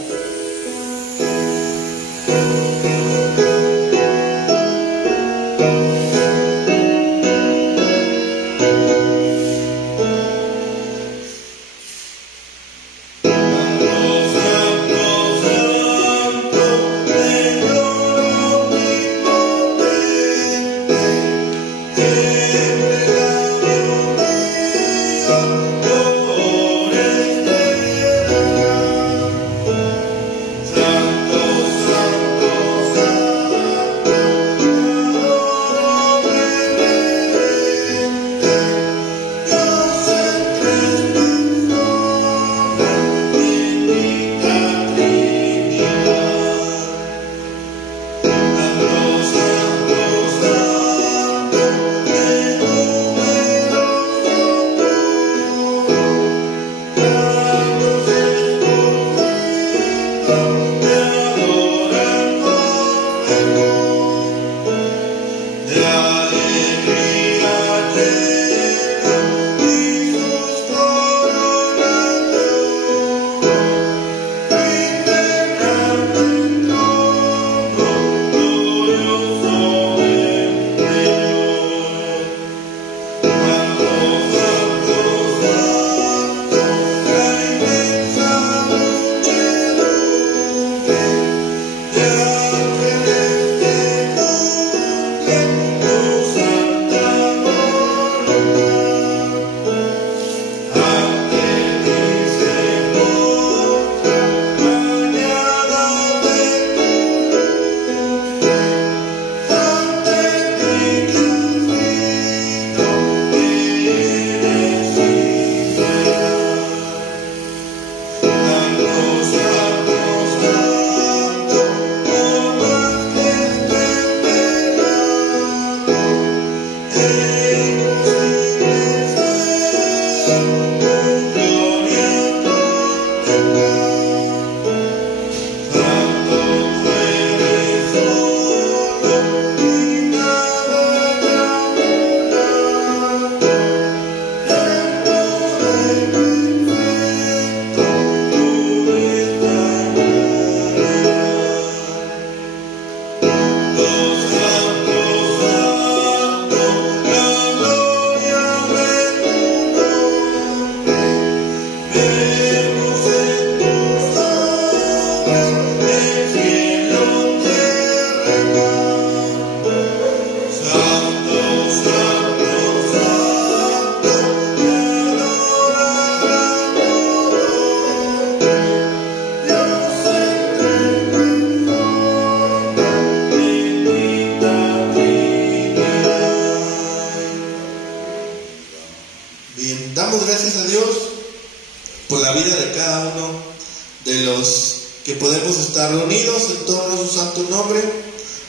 los que podemos estar reunidos en torno a su santo nombre.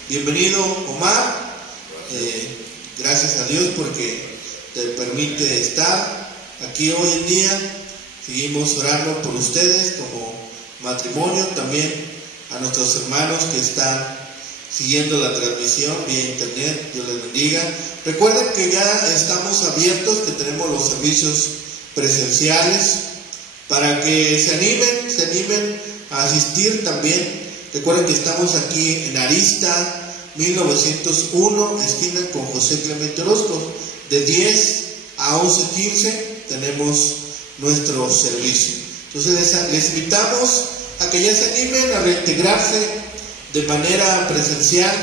Bienvenido, Omar. Gracias a Dios porque te permite estar aquí hoy en día. Seguimos orando por ustedes como matrimonio, también a nuestros hermanos que están siguiendo la transmisión vía internet. Dios les bendiga. Recuerden que ya estamos abiertos, que tenemos los servicios presenciales para que se animen a asistir también. Recuerden que estamos aquí en Arista 1901, esquina con José Clemente Orozco, de 10 a 11:15 tenemos nuestro servicio. Entonces les invitamos a que ya se animen a reintegrarse de manera presencial,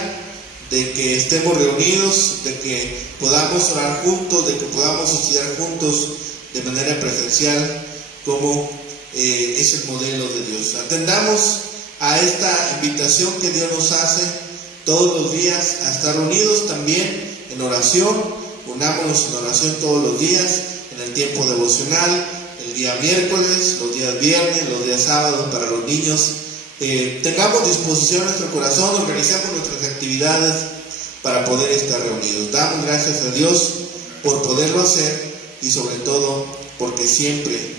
de que estemos reunidos, de que podamos orar juntos, de que podamos estudiar juntos de manera presencial, como es el modelo de Dios. Atendamos a esta invitación que Dios nos hace todos los días a estar reunidos también en oración. Unámonos en oración todos los días, en el tiempo devocional, el día miércoles, los días viernes, los días sábados para los niños. Tengamos disposición en nuestro corazón, organizamos nuestras actividades para poder estar reunidos. Damos gracias a Dios por poderlo hacer y sobre todo porque siempre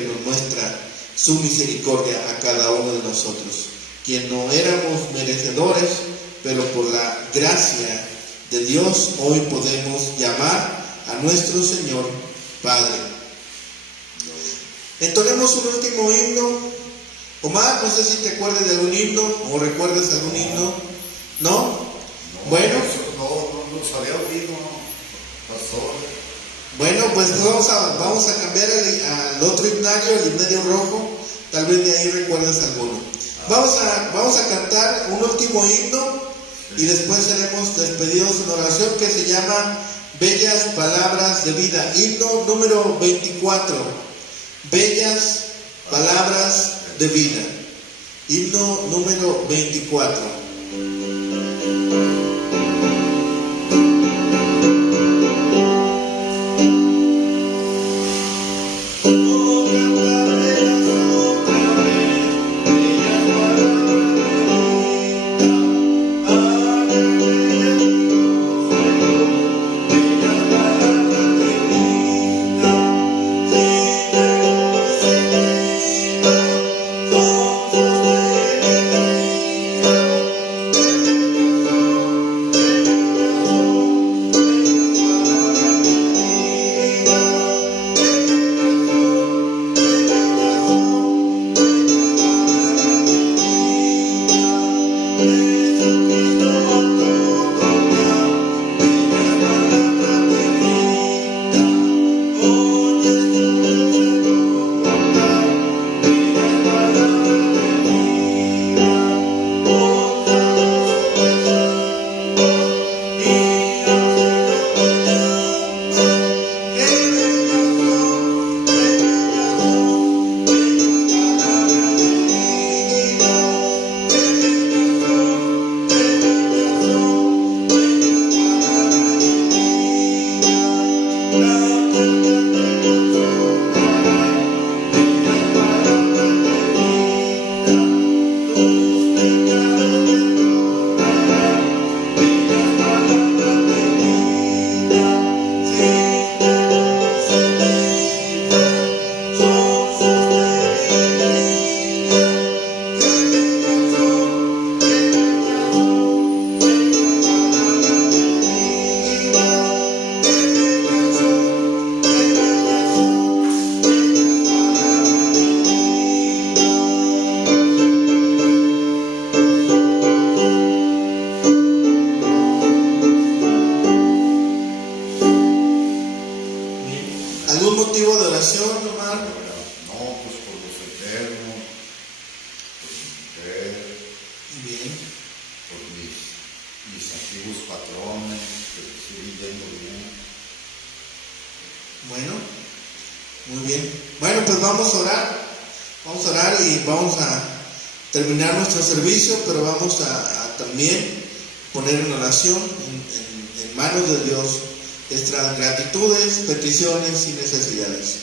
nos muestra su misericordia a cada uno de nosotros, quien no éramos merecedores, pero por la gracia de Dios hoy podemos llamar a nuestro Señor Padre. Entonemos un último himno. Omar, no sé si te acuerdas de algún himno o recuerdas algún himno. ¿No? Bueno. No nos había oído, pastor. Bueno, pues vamos a cambiar al otro himnario, el himnario rojo. Tal vez de ahí recuerdas alguno. Vamos a cantar un último himno y después seremos despedidos en oración, que se llama Bellas Palabras de Vida. Himno número 24. Bellas Palabras de Vida. Himno número 24. Terminar nuestro servicio, pero vamos a también poner en oración en manos de Dios nuestras gratitudes, peticiones y necesidades.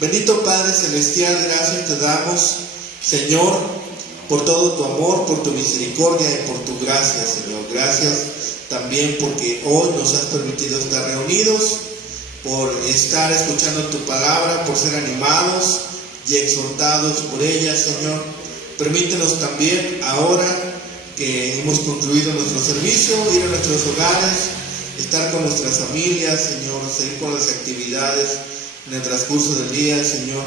Bendito Padre Celestial, gracias te damos Señor, por todo tu amor, por tu misericordia y por tu gracia, Señor. Gracias también porque hoy nos has permitido estar reunidos, por estar escuchando tu palabra, por ser animados y exhortados por ella, Señor. Permítenos también, ahora que hemos concluido nuestro servicio, ir a nuestros hogares, estar con nuestras familias, Señor, seguir con las actividades en el transcurso del día, Señor.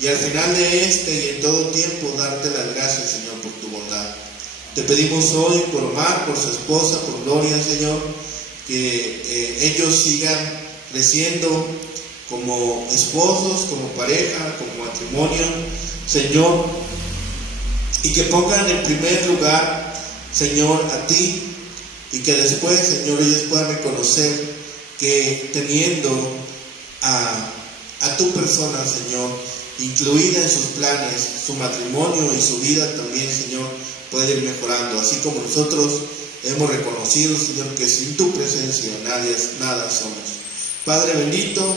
Y al final de este y en todo tiempo darte las gracias, Señor, por tu bondad. Te pedimos hoy por Omar, por su esposa, por Gloria, Señor, que ellos sigan creciendo como esposos, como pareja, como matrimonio, Señor, y que pongan en primer lugar, Señor, a ti, y que después, Señor, ellos puedan reconocer que teniendo a tu persona, Señor, incluida en sus planes, su matrimonio y su vida también, Señor, puede ir mejorando, así como nosotros hemos reconocido, Señor, que sin tu presencia nada somos. Padre bendito,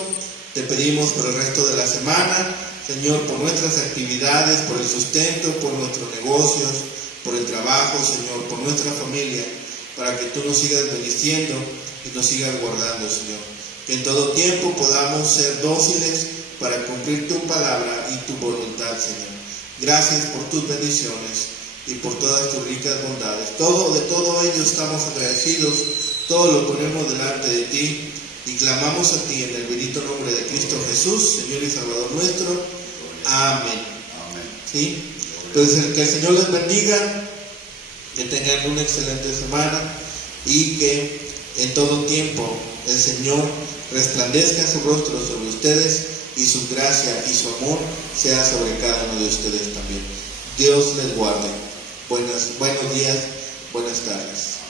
te pedimos por el resto de la semana, Señor, por nuestras actividades, por el sustento, por nuestros negocios, por el trabajo, Señor, por nuestra familia, para que tú nos sigas bendiciendo y nos sigas guardando, Señor. Que en todo tiempo podamos ser dóciles para cumplir tu palabra y tu voluntad, Señor. Gracias por tus bendiciones y por todas tus ricas bondades. De todo ello estamos agradecidos, todo lo ponemos delante de ti y clamamos a ti en el bendito nombre de Cristo Jesús, Señor y Salvador nuestro. Amén. ¿Sí? Pues que el Señor les bendiga, que tengan una excelente semana y que en todo tiempo el Señor resplandezca su rostro sobre ustedes y su gracia y su amor sea sobre cada uno de ustedes también. Dios les guarde. Buenos días, buenas tardes.